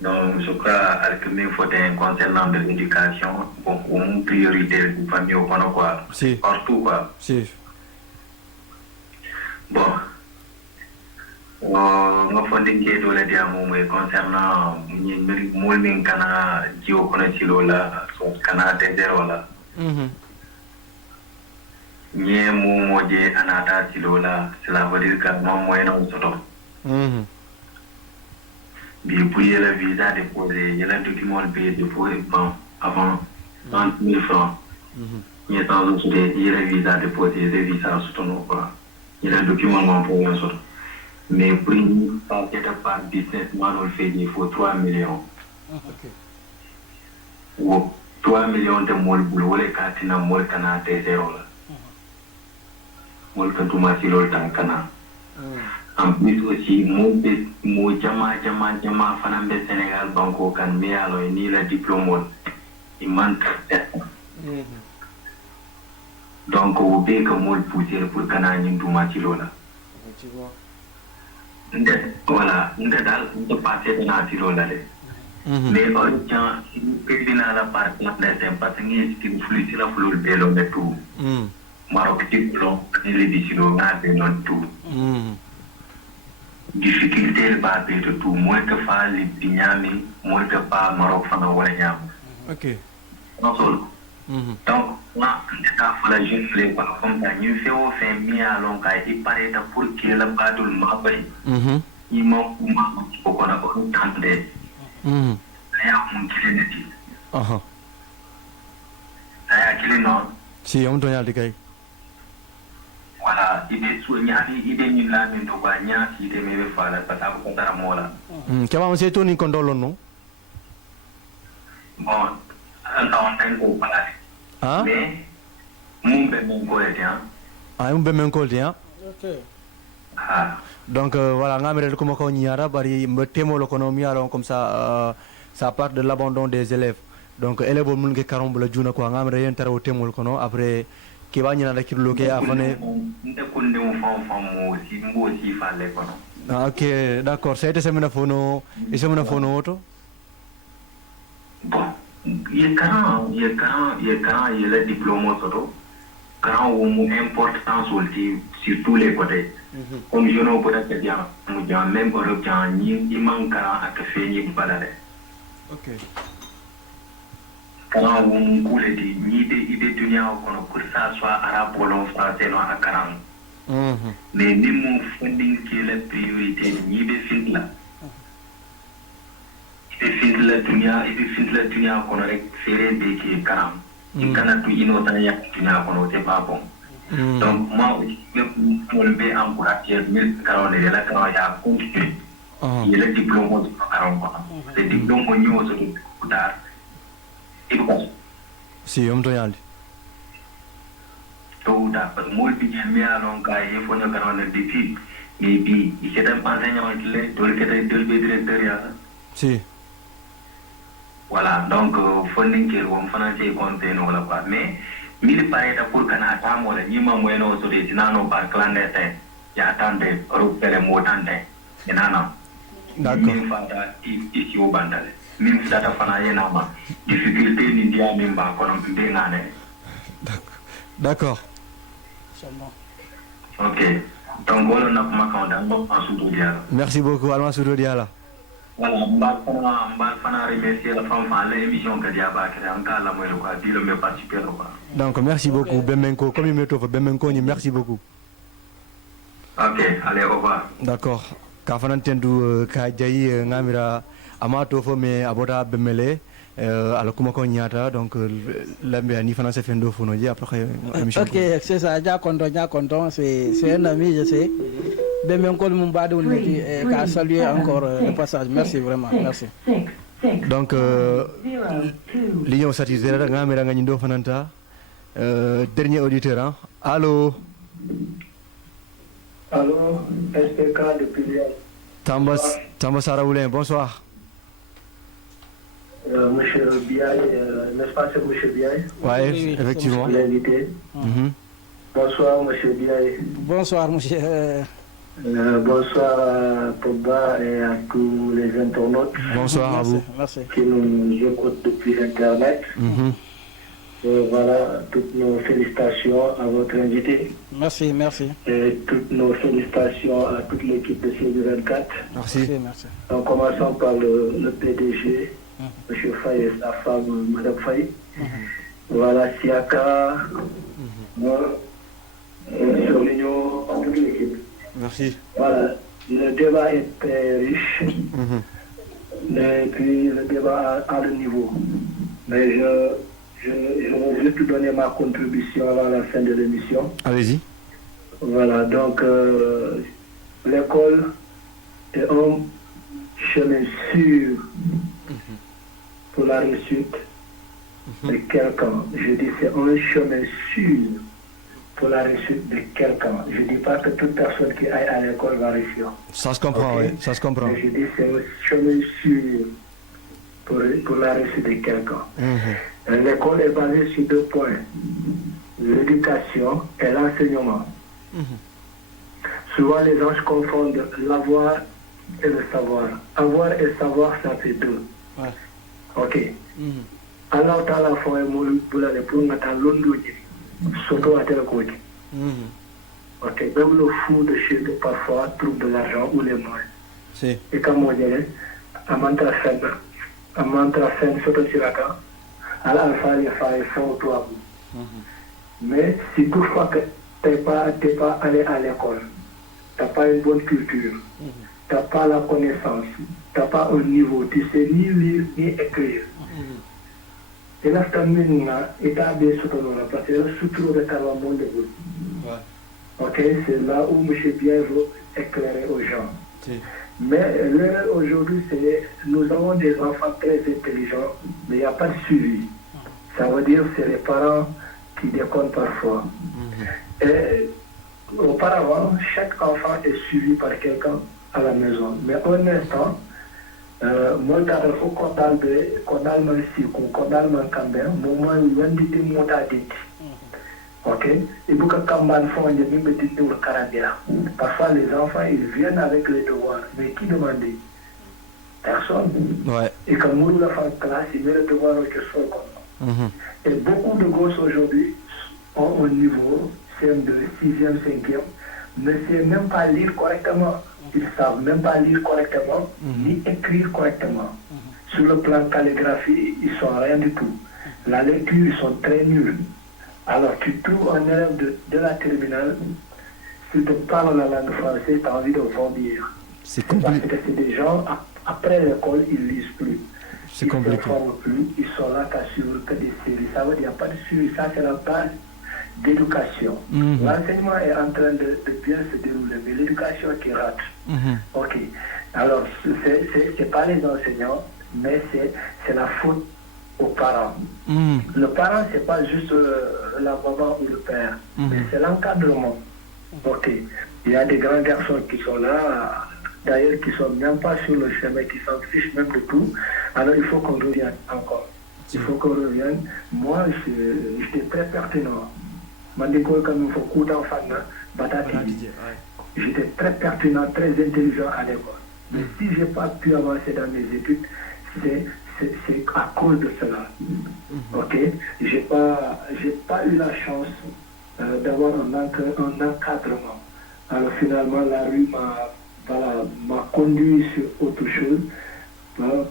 Donc je crois que mes fautes concernant l'éducation bon une priorité de famille au quoi. Si. Partout quoi. Si. Bon. nga fondé ke dole dia mo concernant ni mol min kana jiwo kono ci lola so kana te zero la nye mo je anata ci lola cela veut dire que non mo eno soto bi pour la visa déposé il a document payé déposé avant 30 000 francs nye sans autre il a visa déposé le visa soto no quoi il a document mon pour un soto mais pour une partie par businessman on fait il faut 3 millions ou 3 millions de mol boulot les katina mol kana te zéro là mol kan tuma si lol tan kana en plus aussi mo jama fanam be Sénégal banko kan me alo ni la diplôme il manque donc au bé que mol pousser pour kana ni tuma si lola voilà dal de passer na si lola le mais on tient pépina la partie de parce que ni ci flux la flul belo de tout Maroc diplôme les décisions na de non tout difficulté le ba de tout moins que fa les binyami moins que pas Maroc fa wala ñam ok non solo donc na ta fa la jeune les pas comme ça ñu fait au fin mi à long ka il paraît pour que la badul ma bay il m'a ko na ko tande ya mun kile ti ya kile non si on doit y aller voilà idée soñani idée ni la min to ba nya si de me fa la pata ko dara mola ke ba se to ni kondolo no bon non ten ko pala mais mun be mon ko etien un be men ko etien ok donc voilà ngamere ko ko nyaara bari mbe temo l'économie alors comme ça ça part de l'abandon des élèves donc élèves mun nge karombo la juna ko ngamere yen taraw temo ko no après qui va n'y aller kirlo ke afane ok d'accord ça a été semaine phono et semaine phono auto bon il est diplôme auto quand on important sur tous les côtés comme je ne peux pas dire même européen il manque à faire ni balade ok quand on coule ni de dunia pour ça soit arabe ou français non à 40 mais ni mon funding qui est la priorité ni de fin là la dunia qu'on aurait fait des qui est 40 il kana tout innocent ya dunia qu'on c'est pas bon donc moi je vais encourager 1040 la quand il a continué il est diplôme de 40 le diplôme au niveau de tard. Si, on doit y aller. Tout à fait. Moi, je suis mis à l'enquête, il faut que nous défi. Mais puis, il s'est enseignant directeur. Si. Voilà, donc, il faut que financer le contenu. Mais, il paraît pour que nous avons des moyens de se faire par clandestin. Il y a tant de repères et mots tant de. D'accord. Ici au Bandal. Même si ça fana yenama difficulté ni dia memba kono mbengane d'accord ok donc on a kuma kanda en sous diala merci beaucoup Alma Soudou Diala voilà mba fana remercier la femme l'émission que dia ba kere anka la moyo quoi dire me participer quoi donc merci beaucoup Bemenko comme il me trouve Bemenko ni merci beaucoup ok allez au revoir d'accord ka fana tendu ka jayi ngamira amato fo me abota bemele ala kuma ko nyata donc lambe ni fana se fendo fono ji après émission ok c'est ça ja content c'est un ami je sais Bemen ko mum bade woni ka saluer encore le passage merci vraiment merci donc l'union satisfaire ngamira ngani ndo fananta dernier auditeur hein allô SPK depuis Tamba Saraoulin bonsoir. Monsieur Biaye, n'est-ce pas c'est Monsieur Biaye? Oui, effectivement. L'invité. Bonsoir Monsieur Biaye. Bonsoir Monsieur. Bonsoir à Pogba et à tous les internautes. Bonsoir à vous. Merci. Qui nous écoutent depuis Internet. voilà, toutes nos félicitations à votre invité. Merci, merci. Et toutes nos félicitations à toute l'équipe de CB24. Merci. Merci. En commençant par le PDG, M. Faye et sa femme, Mme Faye. Voilà, Siaka, moi, et Soligno, toute l'équipe. Merci. Voilà, le débat est très riche. Et puis le débat a le niveau. Mais je veux juste donner ma contribution avant la fin de l'émission. Allez-y. Voilà, donc l'école est un chemin sûr pour la réussite de quelqu'un. Je dis c'est un chemin sûr pour la réussite de quelqu'un. Je ne dis pas que toute personne qui aille à l'école va réussir. Ça se comprend, Okay. oui, ça se comprend. Mais je dis c'est un chemin sûr pour la réussite de quelqu'un. L'école est basée sur 2 points. L'éducation et l'enseignement. Souvent les gens confondent l'avoir et le savoir. Avoir et savoir, ça fait 2. Ouais. Ok. Alors, tu as la foi et pour surtout à tel côté. Ok. Même le fou de chez nous, parfois, trouve de l'argent ou les moyens. Si. Et comme on dirait, à Mantrafen, surtout sur la carte, à l'alpha, il faut toi. Mais si toutefois que tu n'es pas allé à l'école, tu n'as pas une bonne culture, tu n'as pas la connaissance, tu n'as pas un niveau, tu ne sais ni lire ni écrire. Et là, tu as bien soutenu, parce que là, surtout de le monde de vous. Ok, c'est là où M. Bien veut éclairer aux gens. Si. Mais l'heure aujourd'hui, c'est nous avons des enfants très intelligents, mais il n'y a pas de suivi. Ça veut dire que c'est les parents qui déconnent parfois. Et auparavant, chaque enfant est suivi par quelqu'un à la maison. Mais un instant, moi, il faut qu'on ait moment où on dit ok? Et pour que Kamban font des mêmes études au Canada. Parfois, les enfants, ils viennent avec les devoirs. Mais qui demandait? Personne. Ouais. Et quand nous, la fin de classe, ils mettent le devoir au soit comme. Et beaucoup de gosses aujourd'hui ont un niveau CM2, 6e, 5e, ne savent même pas lire correctement. Ils ne savent même pas lire correctement, ni écrire correctement. Sur le plan calligraphie, ils ne sont rien du tout. La lecture, ils sont très nuls. Alors, tu trouves un élève de la terminale, s'il te parle la langue française, tu as envie de vomir. C'est Parce compliqué. que c'est des gens, après l'école, ils ne lisent plus. C'est Ils compliqué. ne se forment plus, ils sont là qu'à suivre que des séries. Ça veut dire qu'il n'y a pas de suivi, ça c'est la base d'éducation. L'enseignement est en train de bien se dérouler, mais l'éducation qui rate. Ok. Alors, c'est pas les enseignants, mais c'est la faute aux parents. Le parent, c'est pas juste la maman ou le père, mais c'est l'encadrement. Ok. Il y a des grands garçons qui sont là, d'ailleurs qui sont même pas sur le chemin, qui s'en fichent même de tout. Alors il faut qu'on revienne encore. Il faut qu'on revienne. Moi, j'étais très pertinent. Comme il faut coup d'enfant, j'étais très pertinent, très intelligent à l'école. Mais si je n'ai pas pu avancer dans mes études, c'est à cause de cela. Ok? J'ai pas eu la chance d'avoir un encadrement. Alors finalement, la rue m'a conduit sur autre chose.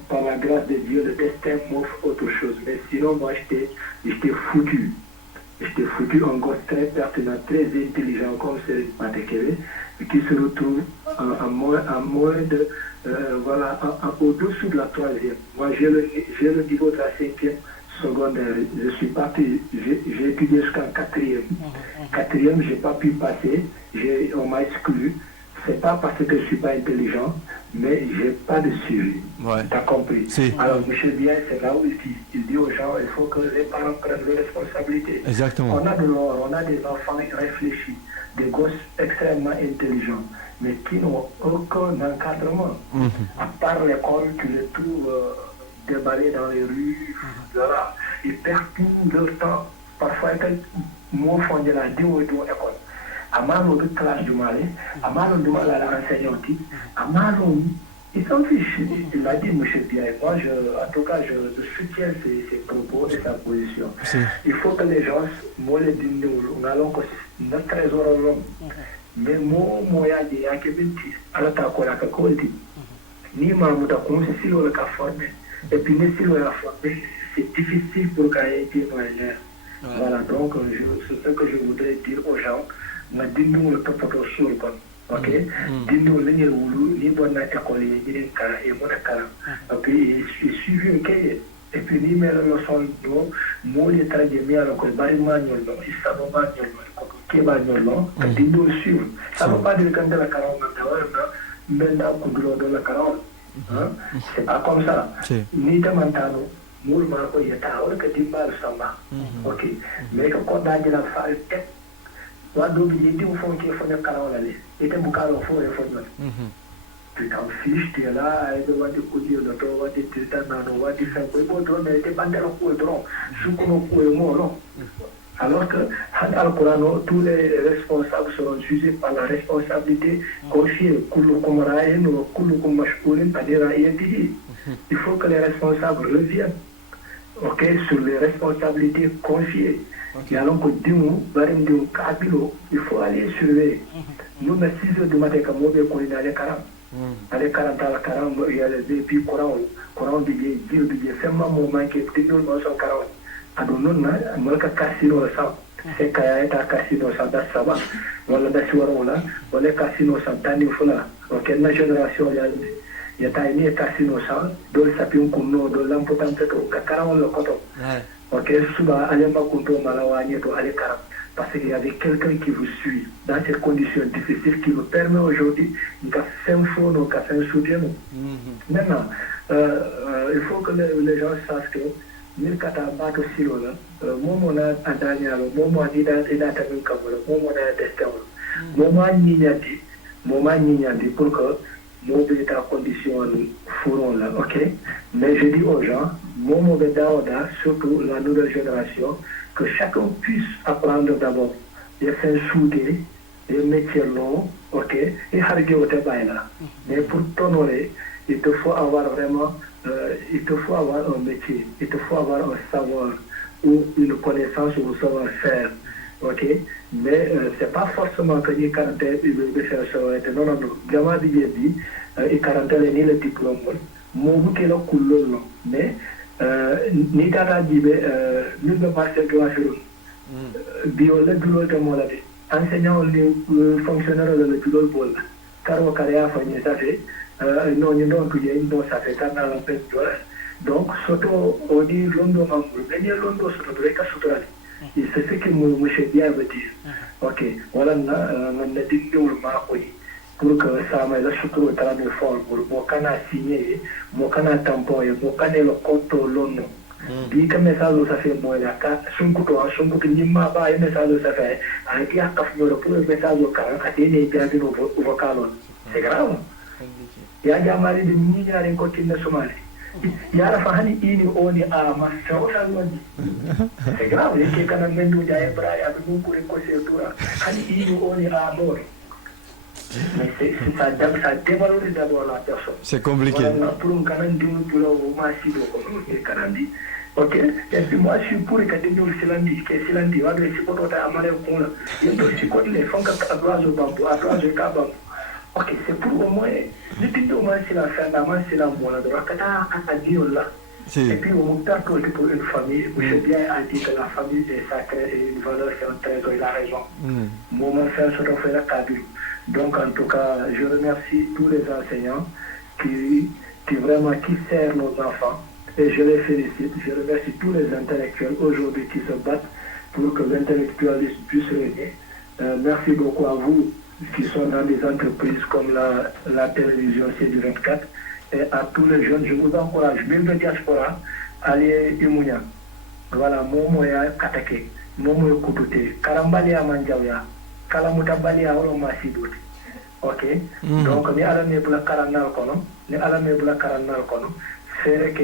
Par la grâce de Dieu, le destin m'offre autre chose. Mais sinon, moi, j'étais foutu. J'étais foutu, un gosse très pertinent, très intelligent, comme c'est Matekele, qui se retrouve à moins de, au-dessous de la 3e. Moi, j'ai le niveau de la 5e secondaire. Je suis parti, j'ai étudié jusqu'en 4e. 4e, je n'ai pas pu passer, on m'a exclu. C'est pas parce que je ne suis pas intelligent, mais je n'ai pas de suivi. Ouais. Tu as compris? Si. Alors, M. Bien, c'est là où il dit aux gens, il faut que les parents prennent leurs responsabilités. Exactement. On a de l'or, on a des enfants réfléchis, des gosses extrêmement intelligents, mais qui n'ont aucun encadrement. À part l'école, tu les trouves déballés dans les rues, voilà. Ils perdent tout leur temps. Parfois, moi, je fais de la école. Amalo de classe du Mali, amalo de la enseignante, amalo il s'en fiche. Il l'a dit, M. Biaye. Moi, en tout cas, je soutiens ses propos et sa position. Il faut que les gens, moi, les dîners, on a notre trésor à l'homme. Mais moi, il y a des gens qui me disent, alors t'as quoi la cacolte? Ni Mahmoud a conçu le cas formé. Et puis, ni si le cas formé, c'est difficile pour qu'il y ait des moyens. Voilà, donc, c'est ce que je voudrais dire aux gens. Ma dîner, le topoto sur le bon. Ok, dindo lenye wulu ni bona école yi kala et mona kala ok et suivi ok et puis ni mela lo son do mo li traje mi ala ko bari ma nyol do isa no ma nyol ko ke ba nyol no dindo suivre ça veut pas dire que la kala on a mais da ko do la kala c'est pas comme ça ni tamantano mo ma ko yata wala ka dimba samba ok mais ko da jina fa tek Wado bilhete ou font qui est fait canal aller. Et t'es boucard au fond et fond. Tu t'en fiches, tu es là, et tu vas te courir de toi, tu vas te tirer dans le vas te faire quoi, mais tu pas dans le coup et trop. Sous qu'on peut et mort, non. Alors que, dans le Coran, tous les responsables seront jugés par la responsabilité confiée. Koulou Komaraïn ou Koulou Komashkourin, c'est-à-dire à INTD. Il faut que les responsables reviennent. Ok, sur les responsabilités confiées. Okay. Alors que il faut aller surveiller. Nous, mais 6 heures du matin, comme on veut qu'on ait les 40. Les 40 à la 40, il y a les puis courant billet, c'est un moment qui est petit, nous sommes 40. Alors, nous, on a un casino au sang. C'est qu'il y a un casino au sang d'Assaba. Voilà, d'Assouarola, voilà, casino au sang d'Anifula. Ok, la génération, il y a un casino au sang, deux sapiens comme nous, deux l'important, c'est que 40 le coton. Ok, souvent, allez m'accompagner malawagne to aller karam parce qu'il y avait quelqu'un qui vous suit dans ces conditions difficiles qui vous permet aujourd'hui de faire un fond ou de faire un soutien. Maintenant, il faut que les gens sachent que nous avons un silo là, moi on a un Daniel, moi on a dit d'atteindre un câble, moi on a un destin, moi on a nignati pour que nous état condition fourrons là, ok. Mais je dis aux gens, mon surtout la nouvelle génération, que chacun puisse apprendre d'abord les faire souder, les métiers longs, ok, et harguer au débat là. Mais pour t'honorer, il te faut avoir vraiment, il te faut avoir un métier, il te faut avoir un savoir ou une connaissance ou un savoir-faire, ok. Mais c'est pas forcément que les quarantaines de faire ça. Non, non, non. Vraiment, dit, et quarantaine ni le diplôme. Mon bout est là, cool, mais ni dara dit, nous ne marchons pas sur eux. Bio, le bureau de mon avis. Enseignant le fonctionnaire de le bureau de Paul. Car au carrière, ça fait, non, ça fait 4 ans, donc, surtout, on dit Londres, mais Londres, surtout, et c'est ce que M. Biaye veut dire. Ok, voilà, on a dit pour que ça me laisse surtout le travail fort, pour que je signé, pour que je tamponné, pour que je le compte l'homme. Dit que message ça fait moi là, son couteau, ni ma pas un message ça fait, avec la café pour le message au carré, à des bien au vocal. C'est grave. Il y a des malades de milliards de côté de Somalie. Yara fahani ini oni a mashauri wadi c'est grave yake kana mendo da ya bra ya bu ko ko se tura hani ini oni a bor mais c'est ça dévalorise d'abord la personne c'est compliqué pour un canon du pour le massi do ko e kanandi ok et puis moi je suis pour que des gens silandi que silandi va de si ko ta amare ko la yendo si ko le fonka ka abrazo bambu abrazo ka bambu. Ok, c'est pour au moins, depuis au moins c'est la fin d'amant, c'est la bonne, de la dire là. Et puis au moment pour une famille, où c'est bien à dire que la famille est sacrée et une valeur, c'est un trésor, il a raison. Moment faire ce qu'on fait la cabine. Donc en tout cas, je remercie tous les enseignants qui vraiment qui servent nos enfants. Et je les félicite, je remercie tous les intellectuels aujourd'hui qui se battent pour que l'intellectualisme puisse régner. Merci beaucoup à vous qui sont dans des entreprises comme la télévision C24 et à tous les jeunes, je vous encourage, même de diaspora, allez Imounia. Voilà, Momoya Katake, Momoya Koutouté, Karambalia Mandjawya, Kalamutabalia Olomasidouti. Ok? Donc, ni alamé pour la Karanal Kono, ni alamé pour la Karanal Kono, c'est que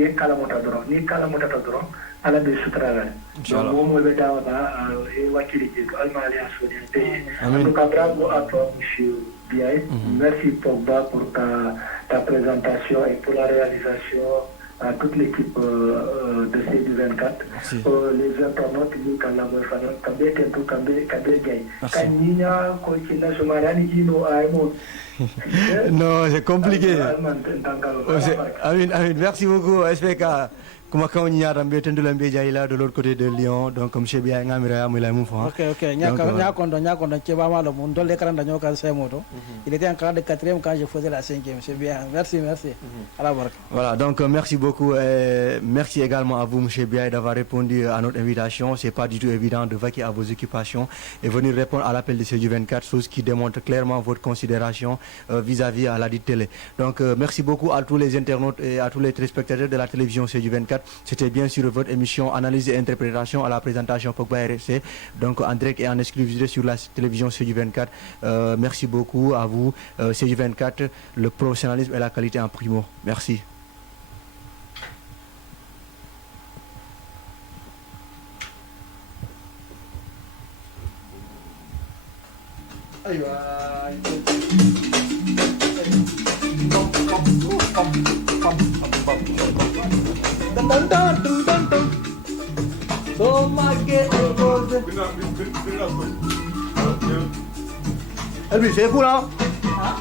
y a Kalamutadron, ni Kalamutadron, ala be sutrala donc mo mo be dawata e wakili je almali asodinte en tout cas bravo à toi monsieur Biaye. Merci Pogba pour ta présentation et pour la réalisation à toute l'équipe de CJ24. Les internautes qui nous Non, c'est compliqué. Merci beaucoup, SPK. Comment on y a de l'autre côté de Lyon, donc comme chez bien Ok, il était en classe de 4e quand je faisais la 5e, c'est bien, merci. Voilà, donc merci beaucoup et merci également à vous, M. Biaye, d'avoir répondu à notre invitation. C'est pas du tout évident de vaquer à vos occupations et venir répondre à l'appel de CJ24, chose qui démontre clairement votre considération vis-à-vis à la dite télé. Donc merci beaucoup à tous les internautes et à tous les téléspectateurs de la télévision CJ24. C'était bien sûr votre émission Analyse et Interprétation à la présentation Pogba RFC, donc en direct et en exclusivité sur la télévision CJ24. Merci beaucoup à vous, CJ24, le professionnalisme et la qualité en primo. Merci. Elvis, c'est cool, hein?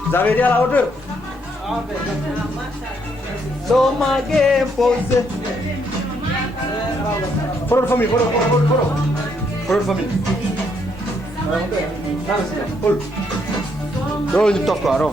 Vous avez été à la hauteur? So my game pose. Follow the family, follow the family. Hold. Don't you talk to her,